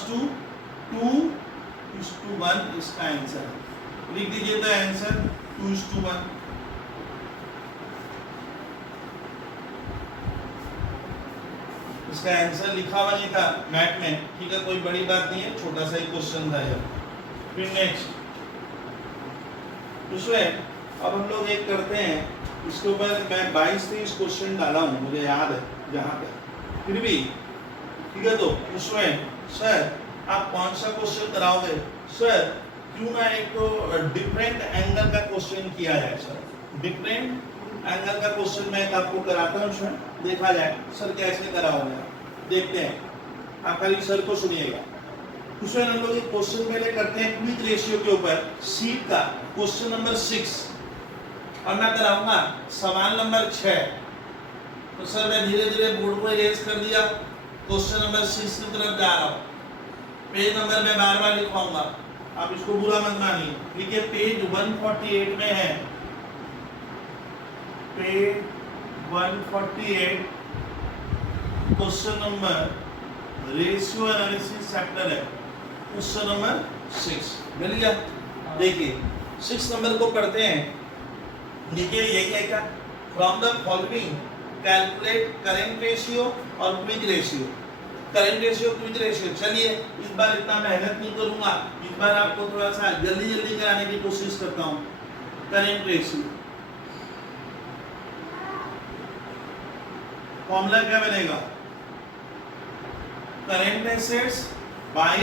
2:1 इसका आंसर है। लिख दीजिए तो आंसर 2:1। इसका आंसर लिखा हुआ नहीं था मैथ में, ठीक है कोई बड़ी बात नहीं है, छोटा सा ही क्वेश्चन था ये। फिर नेक्स्ट उसमें अब हम लोग एक करते हैं इसके ऊपर मैं 22-23 क्वेश्चन डाला हूँ मुझे याद है जहाँ पे, फिर भी ठीक है। तो उसमें सर आप कौन सा क्वेश्चन कराओगे? सर क्यों ना एक तो डिफरेंट एंगल का क्वेश्चन किया जाए सर। डिफरेंट एंगल का क्वेश्चन मैं आपको कराता हूँ, उसमें देखा जाए सर कैसे कराओगे। देखते हैं आप खाली सर को सुनिएगा। उसमें हम लोग एक क्वेश्चन पहले करते हैं क्विक रेशियो के ऊपर सीट का क्वेश्चन नंबर 6 और मैं कराऊंगा सवाल नंबर 6। तो सर मैं धीरे धीरे बोर्ड को इरेज कर दिया, क्वेश्चन नंबर 6 की तरफ जा रहा हूँ। पेज नंबर मैं बार बार लिखवाऊंगा, आप इसको बुरा मत मानिए। देखिए पेज 148 में है, page 148 question number ratio analysis chapter है, क्वेश्चन नंबर 6 मिल गया। देखिए 6 नंबर को पढ़ते हैं। देखिए ये क्या क्या from the following calculate current ratio और quick ratio. Current ratio quick ratio, चलिए इस बार इतना मेहनत नहीं करूंगा, इस बार आपको थोड़ा सा जल्दी जल्दी कराने की कोशिश करता हूं। करंट रेशियो फॉर्मूला क्या बनेगा? Current assets by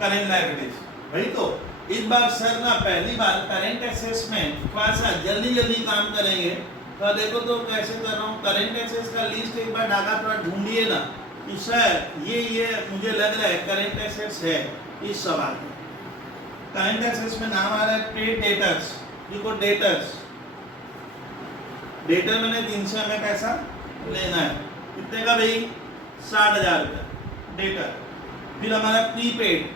current liabilities. भाई तो इस बार सर ना पहली बार करेंट एसेट्स में थोड़ा सा जल्दी जल्दी काम करेंगे। तो देखो तो कैसे कर रहा हूँ, करेंट एसेट्स का लिस्ट एक बार डाका थोड़ा ढूंढिए ना कि सर ये मुझे लग रहा है करेंट एसेट्स है इस सवाल में। करेंट एसेट्स में नाम आ रहा है पेड डेटर्स। देखो डेटर्स, डेटर मैंने जिनसे हमें पैसा लेना है, कितने का भाई 60,000 रुपया डेटर। फिर हमारा प्रीपेड,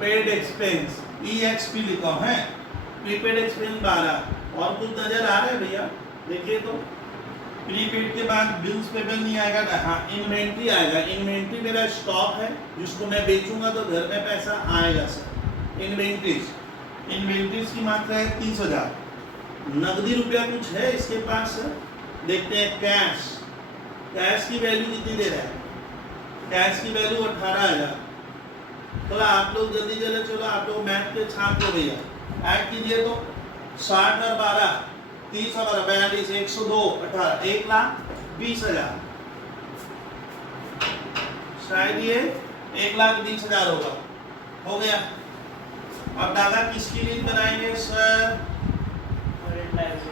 पेड एक्सपेंस EXP लिखा है, प्रीपेड एक्सपेंस 12। और कुछ नजर आ रहा है भैया, देखिए तो प्रीपेड के बाद बिल्स पेबल नहीं आएगा ना, हाँ इन्वेंट्री आएगा। इन्वेंट्री मेरा स्टॉक है जिसको मैं बेचूंगा तो घर में पैसा आएगा सर। इन्वेंट्रीज की मात्रा है 30,000। नकदी रुपया कुछ है इसके पास सर, देखते हैं कैश की वैल्यू कितनी दे रहा है, कैश की वैल्यू 18,000। थोड़ा आप लोग जल्दी चलो, आप लोग मैथ के छात्र भैया, ऐड कीजिए तो 60 और 12 30 और 42 102 18 1,20,000। शायद ये 1,20,000 होगा, हो गया। अब दादा किसकी लीज बनाएंगे सर?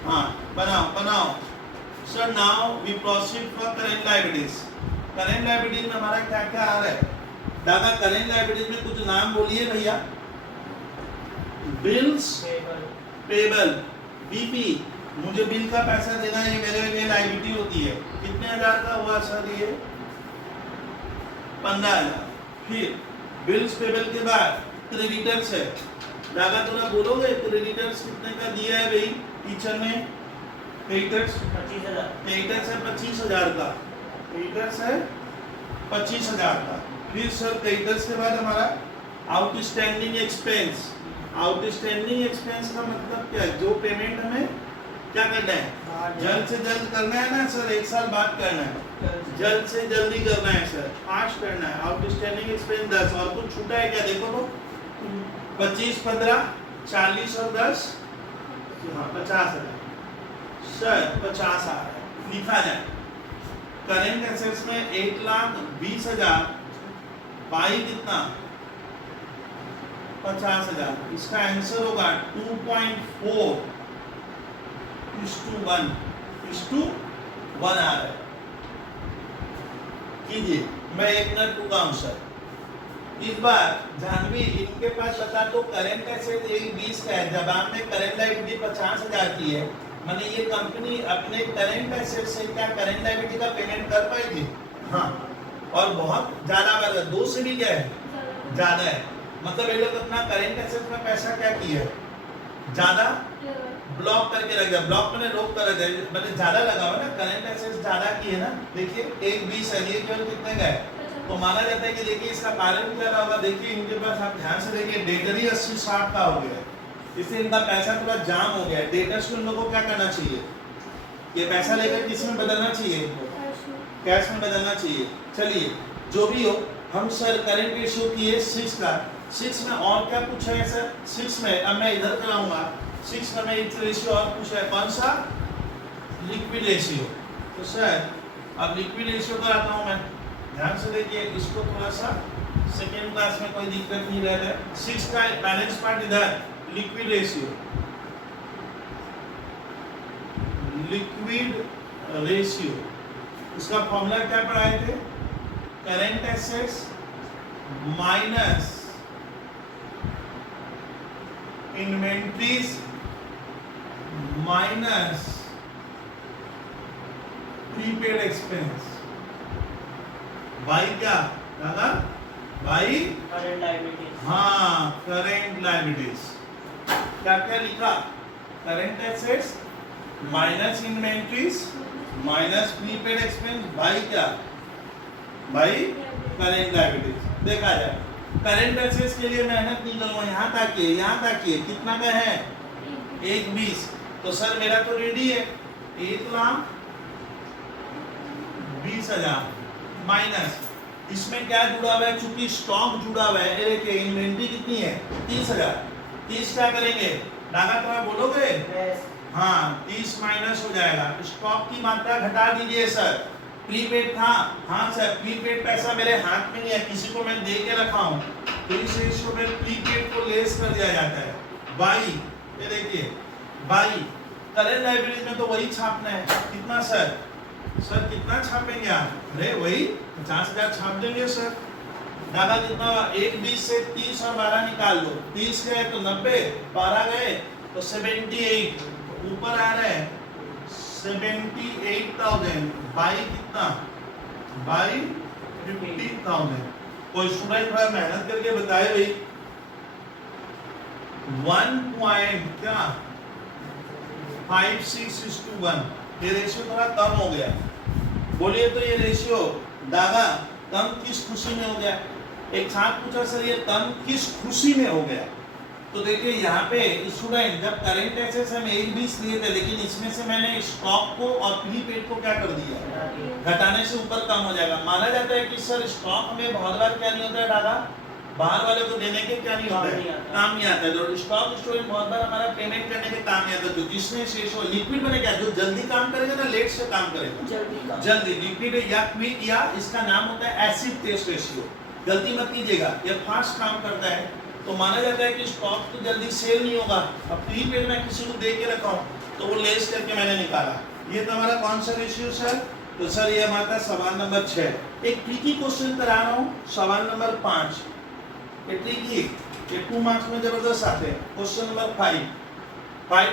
हाँ बनाओ sir. Now we proceed for current liabilities. Current liabilities में हमारा क्या क्या आ रहा है दादा? करेंट लायबिलिटीज में कुछ नाम बोलिए भैया। बिल्स पेबल, BP, मुझे बिल का पैसा देना है, ये मेरे लिए लायबिलिटी होती है। कितने हजार का हुआ सर ये? 15,000। फिर बिल्स पेबल के बाद क्रेडिटर्स है। दादा थोड़ा बोलोगे क्रेडिटर्स कितने का दिया है भाई टीचर ने? क्रेडिटर्स 25,000। क्रेडिटर्स है 25,000 का, क्रेडिटर्स है 25,000 का। फिर सर क्रेडिटर्स के बाद हमारा आउटस्टैंडिंग एक्सपेंस। आउटस्टैंडिंग एक्सपेंस का मतलब क्या है? जो पेमेंट हमें क्या करना है, जल्द से जल्द करना है ना सर, 1 साल बाद करना है, जल्द से जल्दी करना है सर, फास्ट करना है। Outstanding expense 10। और कुछ छूटा है क्या? देखो तो 25 15 40 और 10, हाँ 50,000 सर, 50 आ रहा है, लिखा जाए। करेंट एसेट्स में 1,20,000 बाई कितना? 50,000। इसका आंसर होगा 2.4:1:1 आ रहा है। कीजिए, मैं 1 मिनट रुका हूं सर। इस बार जानवी इनके पास बता तो करेंट एसेट 1,20 का है, जबान में करेंट लायबिलिटी 50,000 की है। माने ये कंपनी अपने करेंट एसेट से क्या करेंट लायबिलिटी का पेमेंट कर पाएगी? हाँ, और बहुत ज्यादा बढ़ गया, 2 से भी क्या है ज्यादा है। मतलब ये लोग अपना करेंट एसेट में पैसा क्या किया है? ज्यादा ब्लॉक करके रख दिया। ब्लॉक मैंने रोक कर रख दिया, मैंने ज्यादा लगा हुआ ना, करेंट एसेट ज्यादा की है ना। देखिए 1,20 है, ये केवल कितने का है? तो माना जाता है कि देखिए इसका कारण क्या रहा होगा। देखिए इनके पास आप ध्यान से देखिए, डेटर ही 80-60 का हो गया है, इसलिए इनका पैसा थोड़ा जाम हो गया है। डेटर्स को इन लोगों को क्या करना चाहिए? ये पैसा लेकर किस में बदलना चाहिए? कैश में बदलना चाहिए। चलिए जो भी हो, हम सर करेंट रेशियो किए 6 का। 6 में और क्या पूछा है सर? 6 में अब मैं इधर कराऊंगा। 6 में एक रेशियो और पूछा है, कौन सा? Liquid ratio. तो सर अब लिक्विड रेशियो कराता हूं मैं, ध्यान से देखिए। इसको थोड़ा सा सेकेंड क्लास में कोई दिक्कत नहीं रहता है। 6 का बैलेंस पार्ट इधर, लिक्विड रेशियो। लिक्विड रेशियो इसका फॉर्मूला क्या पढ़ाए थे? Current assets minus inventories minus prepaid expense by क्या दादा? By current liabilities. हाँ, करेंट लायबिलिटीज। क्या क्या लिखा? Current assets minus inventories minus prepaid expense by क्या? By current liabilities. देखा जाए करेंट एसेट्स के लिए मेहनत नहीं करूंगा, यहाँ ताकिए कितना का है? 1,20। तो सर मेरा तो रेडी है, 1,20,000 माइनस इसमें क्या जुड़ा हुआ है? चूंकि स्टॉक जुड़ा हुआ है। ये देखिए इन्वेंट्री कितनी है? 30,000। 30 क्या करेंगे? दादा थोड़ा बोलोगे? हाँ 30 माइनस हो जाएगा। स्टॉक की मात्रा घटा दीजिए सर। प्रीपेड था, हाँ सर प्रीपेड पैसा मेरे हाथ में नहीं है, किसी को मैं दे के रखा हूँ, तो इस रेशियो में प्रीपेड को लेस कर दिया जाता है बाई, ये देखिए बाई करेंट लायबिलिटीज में तो वही छापना है। कितना सर? सर कितना छापेंगे आप? अरे वही 50,000 छाप देंगे सर। दादा कितना? 1 20 से 30 और 12 निकाल दो, 30 गए तो 90, 12 गए तो 78, ऊपर आ रहा है 78,000 बाई कितना? बाई 50,000। कोई स्टूडेंट थोड़ा मेहनत करके बताए भाई। 1 पॉइंट क्या 56:1, ये रेशियो थोड़ा कम हो गया। बोलिए तो ये रेशियो दादा कम किस खुशी में हो गया? एक छात्र पूछा सर ये कम किस खुशी में हो गया? तो देखिए यहाँ पे स्टूडेंट जब करेंट एसेट्स हम 1 20 लिए थे, लेकिन इसमें से मैंने स्टॉक को और प्रीपेड को क्या कर दिया? घटाने से ऊपर कम हो जाएगा। माना जाता है कि सर स्टॉक में बहुत बार क्या नहीं होता है दादा, बाहर वाले को देने के क्या नहीं होता है, काम नहीं आता है। तो स्टॉक स्टूडेंट बहुत बार हमारा पेमेंट करने के काम नहीं आता। तो जिसने शेष हो लिक्विड बने क्या, जो जल्दी काम करेगा ना लेट से काम करेगा, जल्दी लिक्विड या क्विक, या इसका नाम होता है एसिड टेस्ट रेशियो। गलती मत कीजिएगा, ये फास्ट काम करता है। तो माना जाता है कि स्टॉक तो जल्दी सेल नहीं होगा, अब प्रीपेड में किसी को दे के रखा हूँ तो वो लेस करके मैंने निकाला। ये तो हमारा कौन सा रेशियो सर? तो सर ये हमारा सवाल नंबर 6। एक ट्रिकी क्वेश्चन करा रहा हूँ, सवाल नंबर 5। ये ट्रिकी, ये 2 मार्क्स में जबरदस्त आते हैं। क्वेश्चन नंबर 5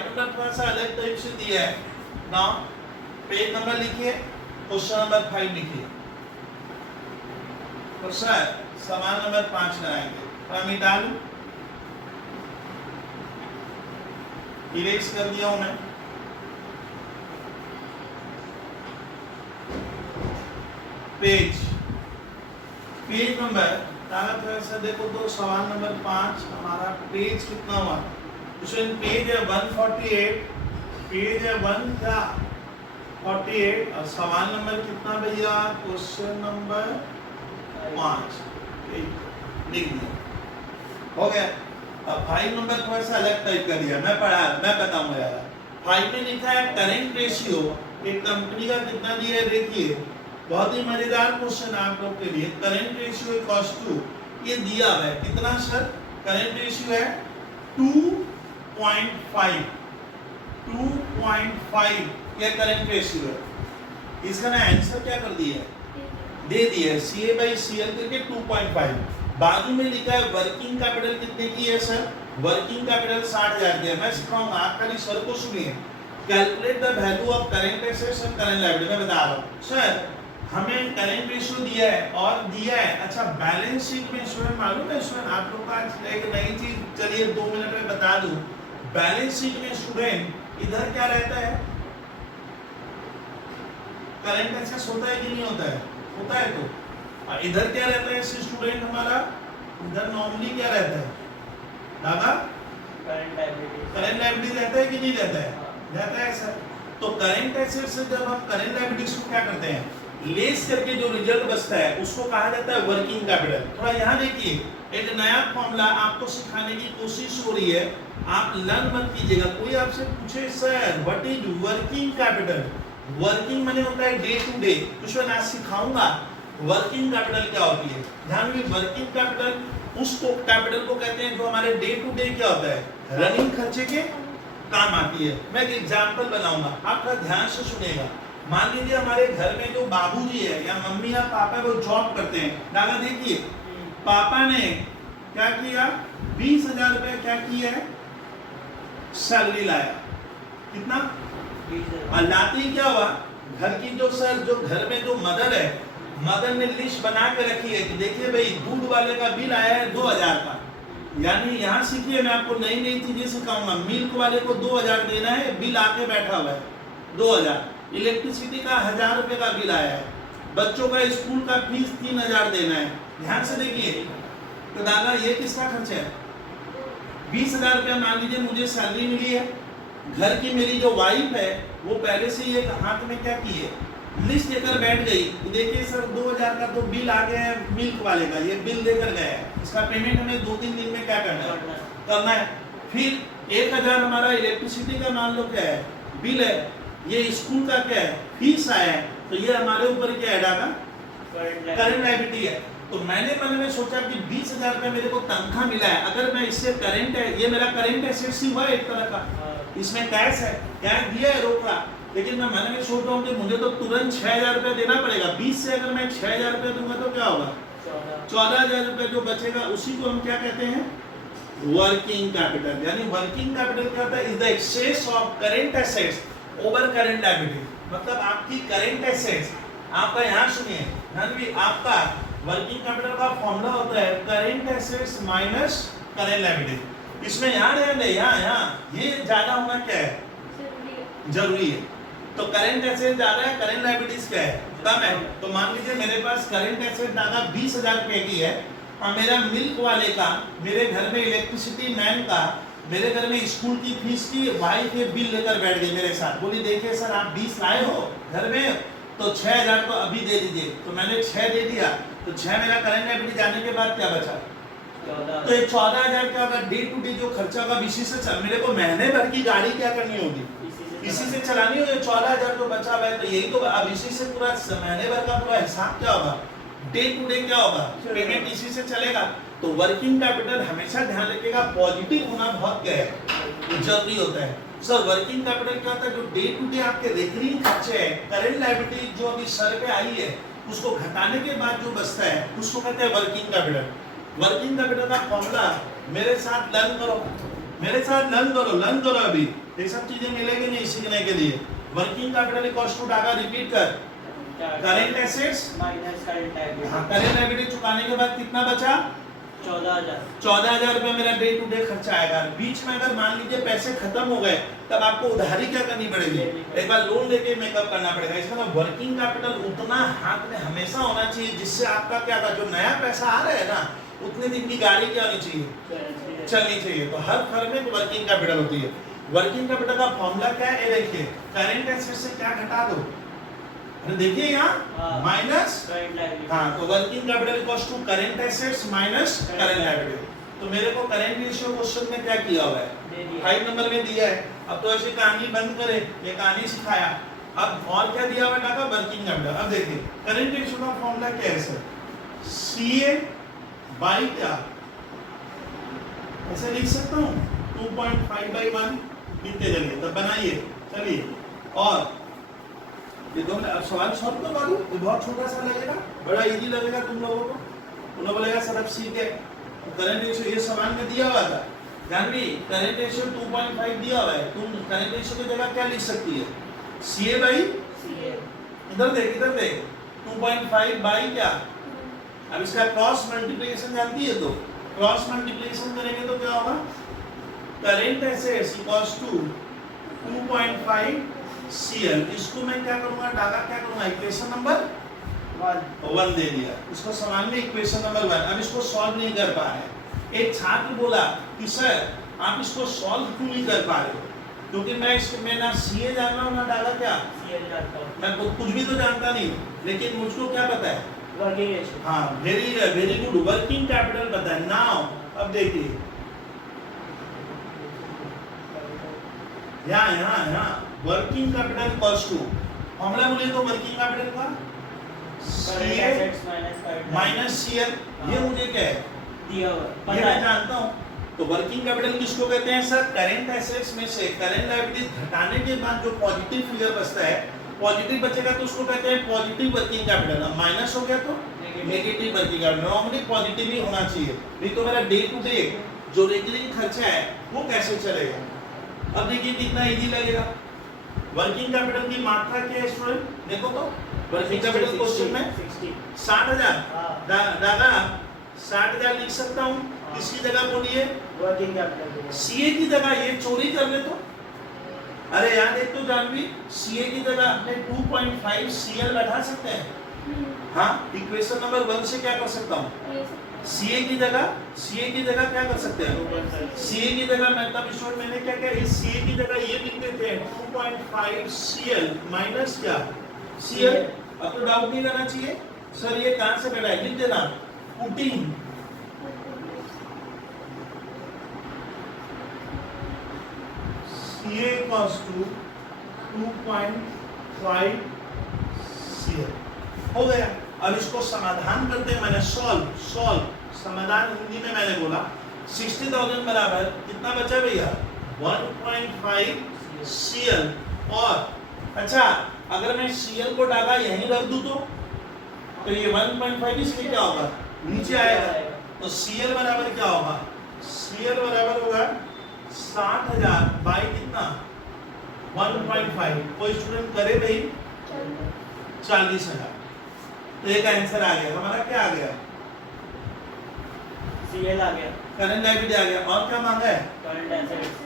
नंबर थोड़ा सा अलग टाइप से दिया है ना, पेज नंबर लिखिए, क्वेश्चन नंबर 5 लिखिए। तो सर सवाल नंबर 5 कराएंगे, मैं मिटा लूं, इरेज कर दिया हूं मैं। पेज नंबर थोड़ा सा देखो तो सवाल नंबर 5 हमारा पेज कितना हुआ? इसमें पेज है 148, पेज है 148 और सवाल नंबर कितना भैया? क्वेश्चन नंबर 5 लिख दिया, हो गया। अब 5 नंबर थोड़ा सा अलग टाइप कर दिया, मैं बताऊंगा यार। 5 में लिखा है करेंट रेशियो एक कंपनी का कितना दिया है, देखिए बहुत ही मजेदार क्वेश्चन आप लोग के लिए। करेंट रेशियो इक्वल्स टू, ये दिया है कितना सर? करेंट रेशियो है 2.5, 2.5 ये करेंट रेशियो है। इसका ना आंसर क्या कर दिया है, दे दिया है CA/CL करके 2.5। बाजू में लिखा है वर्किंग कैपिटल कितने की है सर? वर्किंग कैपिटल 60,000 की है। मैं सिखाऊंगा, आप खाली सर को सुनिए। Calculate the value of current assets and current liability. मैं बता रहा हूँ सर, हमें करेंट रेशियो दिया है और दिया है। अच्छा बैलेंस शीट में स्टूडेंट मालूम है स्टूडेंट, आप लोग का एक नई चीज, चलिए 2 मिनट में बता दूं। बैलेंस शीट में स्टूडेंट इधर क्या रहता है? करेंट एसेट्स होता है कि नहीं होता है? होता है। तो और इधर क्या रहता है स्टूडेंट हमारा? इधर नॉर्मली क्या रहता है दादा? करेंट लायबिलिटी रहता है कि नहीं रहता है? रहता है सर। तो करेंट एसेट्स से जब हम करेंट लायबिलिटीज को क्या करते हैं, लेस करके जो रिजल्ट बचता है उसको कहा जाता है वर्किंग कैपिटल। थोड़ा यहाँ देखिए, एक नया फॉर्मूला आपको सिखाने की कोशिश हो रही है, आप लर्न मत कीजिएगा। कोई आपसे पूछे sir what is working capital, working माने होता है डे टू डे, कुछ मैं आज सिखाऊंगा वर्किंग कैपिटल क्या होती है। ध्यान में, वर्किंग कैपिटल उसको कैपिटल को कहते हैं जो हमारे डे टू डे क्या होता है, रनिंग खर्चे के काम आती है। मैं एक एग्जांपल बनाऊंगा, आप थोड़ा ध्यान से सुनिएगा। मान लीजिए हमारे घर में जो बाबूजी है या मम्मी या पापा वो जॉब करते हैं। दादा देखिए, पापा ने क्या किया, 20,000 रुपए क्या किया है, सैलरी लाया। कितना? और लाते ही क्या हुआ, घर की जो सर जो घर में जो मदर है, मदर ने लिस्ट बना के रखी है कि देखिए भाई दूध वाले का बिल आया है 2,000 का। यानी यहाँ सीखिए, मैं आपको नई नई चीजें सिखाऊंगा। मिल्क वाले को 2,000 देना है, बिल आके बैठा हुआ है 2,000। इलेक्ट्रिसिटी का 1,000 रुपए का बिल आया है, बच्चों का स्कूल का फीस 3,000 देना है। ध्यान से देखिए, तो दादा ये किसका खर्च है? 20,000 रुपया मान लीजिए मुझे सैलरी मिली है। घर की मेरी जो वाइफ है वो पहले से ये हाथ में क्या की है, लिस्ट लेकर बैठ गई। देखिए सर 2,000 का तो बिल आ गया है मिल्क वाले का, ये बिल देकर गया है, इसका पेमेंट हमें 2-3 दिन में क्या करना है, करना है। फिर 1,000 हमारा इलेक्ट्रिसिटी का मान लो क्या है, बिल है, ये स्कूल का क्या है, फीस आया है, तो ये हमारे ऊपर क्या ऐड आएगा, करंट लायबिलिटी है। तो मैंने मन में सोचा कि 20,000 रुपये मेरे को तनख्वाह मिला है, अगर मैं इससे करंट है, ये मेरा करंट एसेट्स ही हुआ एक तरह का, इसमें कैश है, कैश दिया है रोकड़ा, लेकिन मैं मन में सोच रहा हूँ कि मुझे तो तुरंत 6,000 रुपये देना पड़ेगा। 20 से अगर मैं 6,000 रुपये दूंगा तो क्या होगा, 14,000 रुपये जो बचेगा उसी को हम क्या कहते हैं, वर्किंग कैपिटल। यानी वर्किंग कैपिटल क्या होता है, is the excess of current assets over current liability. मतलब आपकी करंट एसेट्स, आपका यहाँ सुनिए भी, आपका वर्किंग कैपिटल का फॉर्मूला होता है current assets minus current liability. इसमें यहाँ ध्यान दे, यहाँ ये ज्यादा होना क्या है, जरूरी है। तो करंट एसेट ज्यादा है, करंट लायबिलिटीज क्या है, कम है। तो मान लीजिए मेरे पास करंट एसेट ज्यादा 20,000 रुपए की है, और मेरा मिल्क वाले का, मेरे घर में इलेक्ट्रिसिटी मैन का, मेरे घर में स्कूल की फीस की वाइफ ये बिल लेकर बैठ गई मेरे साथ, बोली देखिए सर आप 20 लाए हो घर में, तो 6,000 तो अभी दे दीजिए। तो मैंने 6 दे दिया, तो 6 मेरा करंट लायबिलिटी जाने के बाद क्या बचा, तो ये 14,000 क्या होगा, डे टू डे जो खर्चा होगा इसी से चल, मेरे को महीने भर की गाड़ी क्या करनी होगी, इसी से चलानी होगी। 14,000 जो बचा हुआ है, तो यही तो अब इसी से पूरा महीने भर का पूरा हिसाब क्या होगा, डे टू डे क्या होगा, पेमेंट इसी से चलेगा। तो वर्किंग कैपिटल हमेशा ध्यान रखिएगा, पॉजिटिव होना बहुत क्या है, जरूरी होता है। सर वर्किंग कैपिटल क्या होता है, जो डे टू डे आपके रेकरिंग खर्चे हैं, करंट लायबिलिटी जो अभी सर पे आई है, उसको घटाने के बाद जो बचता है उसको कहते हैं वर्किंग कैपिटल। वर्किंग कैपिटल का फॉर्मूला मेरे साथ लर्न करो, मेरे साथ लर्न करो अभी, ये सब चीजें मिलेगी नहीं सीखने के लिए। Working capital equals to Daga, repeat कर, current assets minus current liability. हाँ, करंट लायबिलिटी चुकाने के बाद कितना बचा, 14,000 रुपये मेरा डे टू डे खर्चा आएगा। बीच में अगर मान लीजिए पैसे खत्म हो गए, तब आपको उधारी क्या करनी पड़ेगी, एक बार लोन लेके मेकअप करना पड़ेगा। इसका मतलब वर्किंग कैपिटल उतना हाथ में हमेशा होना चाहिए, जिससे आपका क्या था, जो नया पैसा आ रहा है ना, उतने दिन की गाड़ी क्या होनी चाहिए, चलनी चाहिए। तो हर फर्म में वर्किंग कैपिटल होती है। वर्किंग कैपिटल का फॉर्मूला क्या है, ये देखिए, करंट एसेट से क्या घटा दो, देखिए यहाँ माइनस, हाँ, तो working capital equals to current assets minus current liability. तो मेरे को करंट रेशियो क्वेश्चन में क्या किया हुआ है, 5 नंबर में दिया है। अब तो ऐसे कहानी बंद करे, ये कहानी सिखाया। अब और क्या दिया हुआ है, वर्किंग कैपिटल। अब देखिए करंट रेशियो का फॉर्मूला क्या है सर, CA बाई क्या, ऐसे लिख सकता हूँ 2.5/1 लिखते चलिए, तब बनाइए चलिए। और ये दो अब सवाल सॉल्व तो मालूम, ये बहुत छोटा सा लगेगा, बड़ा इजी लगेगा तुम लोगों को। तुम लोग बोलेगा सर अब सीखे, करंट रेशियो ये सवाल में दिया हुआ था, जानवी करंट रेशियो 2.5 दिया हुआ है, तुम करंट रेशियो की जगह क्या लिख सकती है, CA बाई, इधर देख 2.5 बाई क्या, अब इसका क्रॉस मल्टीप्लिकेशन जानती है, तो क्रॉस मल्टीप्लिकेशन करेंगे तो क्या होगा, current assets equals to 2.5 CL। इसको मैं क्या करूंगा, डागा क्या करूंगा, इक्वेशन नंबर 1 दे दिया, इसको सवाल में इक्वेशन नंबर 1। अब इसको सॉल्व नहीं कर पा रहे। एक छात्र बोला कि सर आप इसको सॉल्व क्यों नहीं कर पा रहे हो, क्योंकि मैं ना CA जान रहा हूँ ना डागा क्या, मैं कुछ भी तो जानता नहीं, लेकिन मुझको क्या पता है, वर्किंग रेशियो। हाँ, वेरी गुड, वर्किंग कैपिटल पता है। नाउ अब देखिए यहाँ working capital equals to, formula बोलिए तो वर्किंग कैपिटल का CA माइनस CL, ये मुझे क्या है दिया हुआ, ये मैं जानता हूँ। तो वर्किंग कैपिटल किसको कहते हैं सर, करंट एसेट्स में से करंट लायबिलिटी घटाने के बाद जो पॉजिटिव फिगर बचता है, पॉजिटिव बचेगा तो उसको कहते हैं पॉजिटिव वर्किंग कैपिटल। अब माइनस हो गया तो negative working capital. Normally positive ही होना चाहिए, नहीं तो मेरा डे टू डे जो रेगुलर खर्चा है वो कैसे चलेगा। अब देखिए कितना इजी लगेगा। वर्किंग कैपिटल की मात्रा क्या है स्टूडेंट, देखो तो वर्किंग कैपिटल क्वेश्चन में 60,000, दादा 60,000 लिख सकता हूँ, किसकी जगह बोलिए, वर्किंग कैपिटल CA की जगह ये चोरी कर ले तो, अरे यार एक तो जानवी CA की जगह अपने 2.5 CL बैठा सकते हैं। हाँ, इक्वेशन नंबर 1 से क्या कर सकता हूँ, CA की जगह क्या कर सकते हैं, CA की जगह मैं तब स्टूडेंट मैंने क्या किया, इस CA की जगह ये लिख देते हैं 2.5 CL माइनस क्या CL। अब तो डाउट नहीं रहना चाहिए सर ये कहां से बैठा है, लिख देना putting CA equals to 2.5 CL हो गया। अब इसको समाधान करते हैं, मैंने सॉल्व समाधान हिंदी में मैंने बोला 60,000 बराबर कितना बचा भैया 1.5 CL। और अच्छा अगर मैं CL को डाला यहीं रख दूं तो ये 1.5 इसमें क्या होगा नीचे आएगा। तो CL बराबर क्या होगा, CL बराबर होगा 60,000 बाई कितना 1.5। कोई स्टूडेंट करे भाई 40,000। तो एक आंसर आ गया हमारा, क्या आ गया CL आ गया, करंट लायबिलिटी आ गया। और क्या मांगा है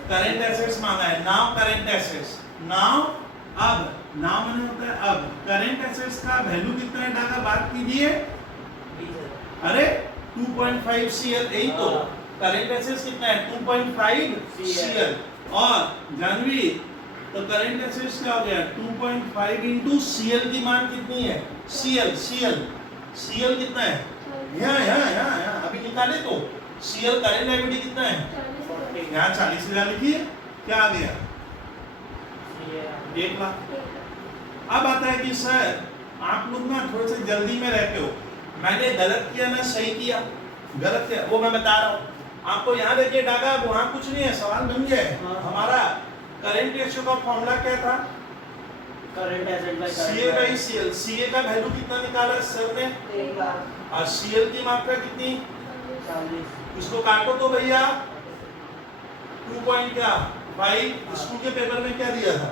करंट एसेट्स मांगा है। नाउ करंट एसेट्स, नाउ अब नाउ मैंने होता है अब करंट एसेट्स का वैल्यू कितना है डाका बात कीजिए। अरे 2.5 CL यही तो करंट एसेट्स कितना है 2.5 CL। और जानवी तो करंट एसेट्स क्या हो गया 2.5 इंटू CL की मान कितनी है CL कितना है यहाँ अभी निकाले तो CL करंट लायबिलिटी कितना है यहाँ 40,000 लिखिए, क्या आ गया 1 लाख। अब आता है कि सर आप लोग ना थोड़े से जल्दी में रहते हो, मैंने गलत किया ना सही किया, गलत किया वो मैं बता रहा हूँ आपको। यहाँ देखिए डागा वहाँ कुछ नहीं है, सवाल बन गया है। हमारा करंट रेशियो का फॉर्मूला क्या था current asset by CA by CL। CA का वैल्यू कितना निकाला सर ने 1 लाख और CL की मात्रा कितनी 40। इसको काटो तो भैया 2.5 स्कूल के पेपर में क्या दिया था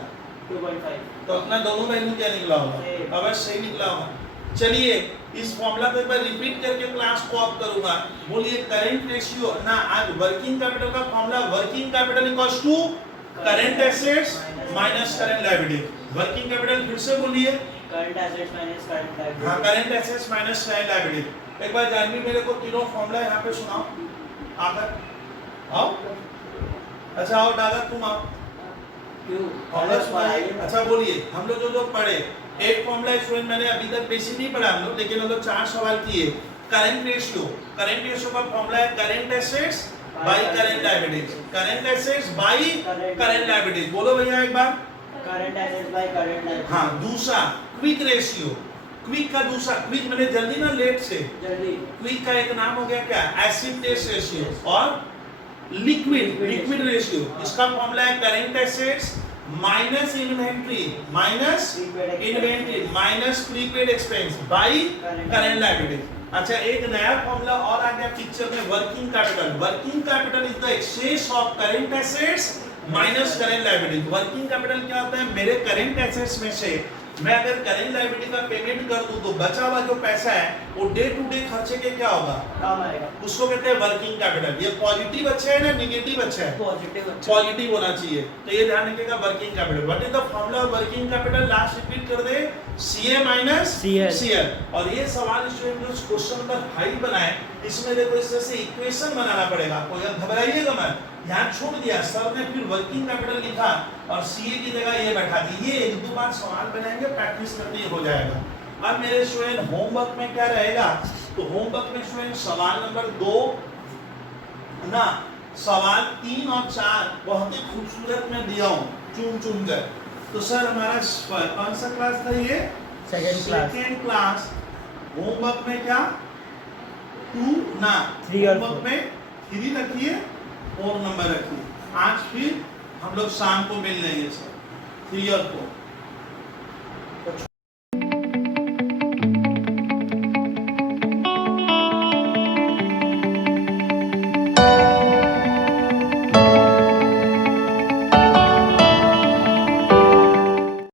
2.5। तो अपना दोनों वैल्यू क्या निकला होगा अवश्य सही निकला होगा। चलिए इस फॉर्मूला को एक बार रिपीट करके क्लास को ऑफ करूंगा। बोलिए करंट रेशियो ना, आज वर्किंग कैपिटल का formula working capital equals to current assets minus current liability. Working capital फिर से बोलिए current assets minus current liability. हाँ current assets minus current liability. एक बार जानवी मेरे को तीनों फॉर्मूला यहाँ पे सुनाओ आकर आओ। अच्छा आओ डागा तुम आओ फॉर्मूला सुनाइए। अच्छा बोलिए हम लोग जो पढ़े एक फॉर्मूला स्टूडेंट मैंने अभी तक बेसिक नहीं पढ़ा हम लोग, लेकिन हम लोग 4 सवाल किए। करंट रेशियो का फॉर्मूला है current assets by current liabilities, current assets by current liabilities. बोलो भैया एक बार current assets by current liability. हाँ दूसरा क्विक रेशियो, क्विक का दूसरा क्विक मैंने जल्दी ना लेट से जल्दी क्विक का एक नाम हो गया क्या एसिड टेस्ट रेशियो। और लिक्विड रेशियो इसका फॉर्मूला है current assets minus inventory minus prepaid expense by current liability. अच्छा एक नया फॉर्मूला और आ गया पिक्चर में working capital is the excess of current assets minus current liability. Working capital क्या होता है मेरे करंट एसेट्स में से मैं अगर करंट लायबिलिटी का पेमेंट कर दूं तो बचा हुआ जो पैसा है वो डे टू डे खर्चे के क्या होगा काम आएगा, उसको कहते हैं वर्किंग कैपिटल। ये पॉजिटिव अच्छा है ना नेगेटिव अच्छा है पॉजिटिव होना चाहिए। तो ये ध्यान रखिएगा working capital. What is the formula of working capital last repeat कर दे CA माइनस CL। और ये सवाल स्टूडेंट जो क्वेश्चन नंबर 5 बनाए इसमें देखो इस तरह से इक्वेशन बनाना पड़ेगा आपको, यार घबराइएगा मत। यहाँ छोड़ दिया सर ने, फिर वर्किंग कैपिटल लिखा और CA की जगह ये बैठा दी। ये 1-2 बार सवाल बनाएंगे प्रैक्टिस करते ही हो जाएगा। अब मेरे स्टूडेंट होमवर्क में क्या रहेगा तो होमवर्क में स्टूडेंट सवाल नंबर 2 ना सवाल 3 और 4 बहुत ही खूबसूरत में दिया हूँ चुन कर। तो सर हमारा कौन सा क्लास था ये सेकेंड क्लास। होमवर्क में क्या 2 ना 3 होमवर्क में 3 रखिए 4 नंबर रखिए। आज फिर हम लोग शाम को मिल लेंगे सर 3 और 4।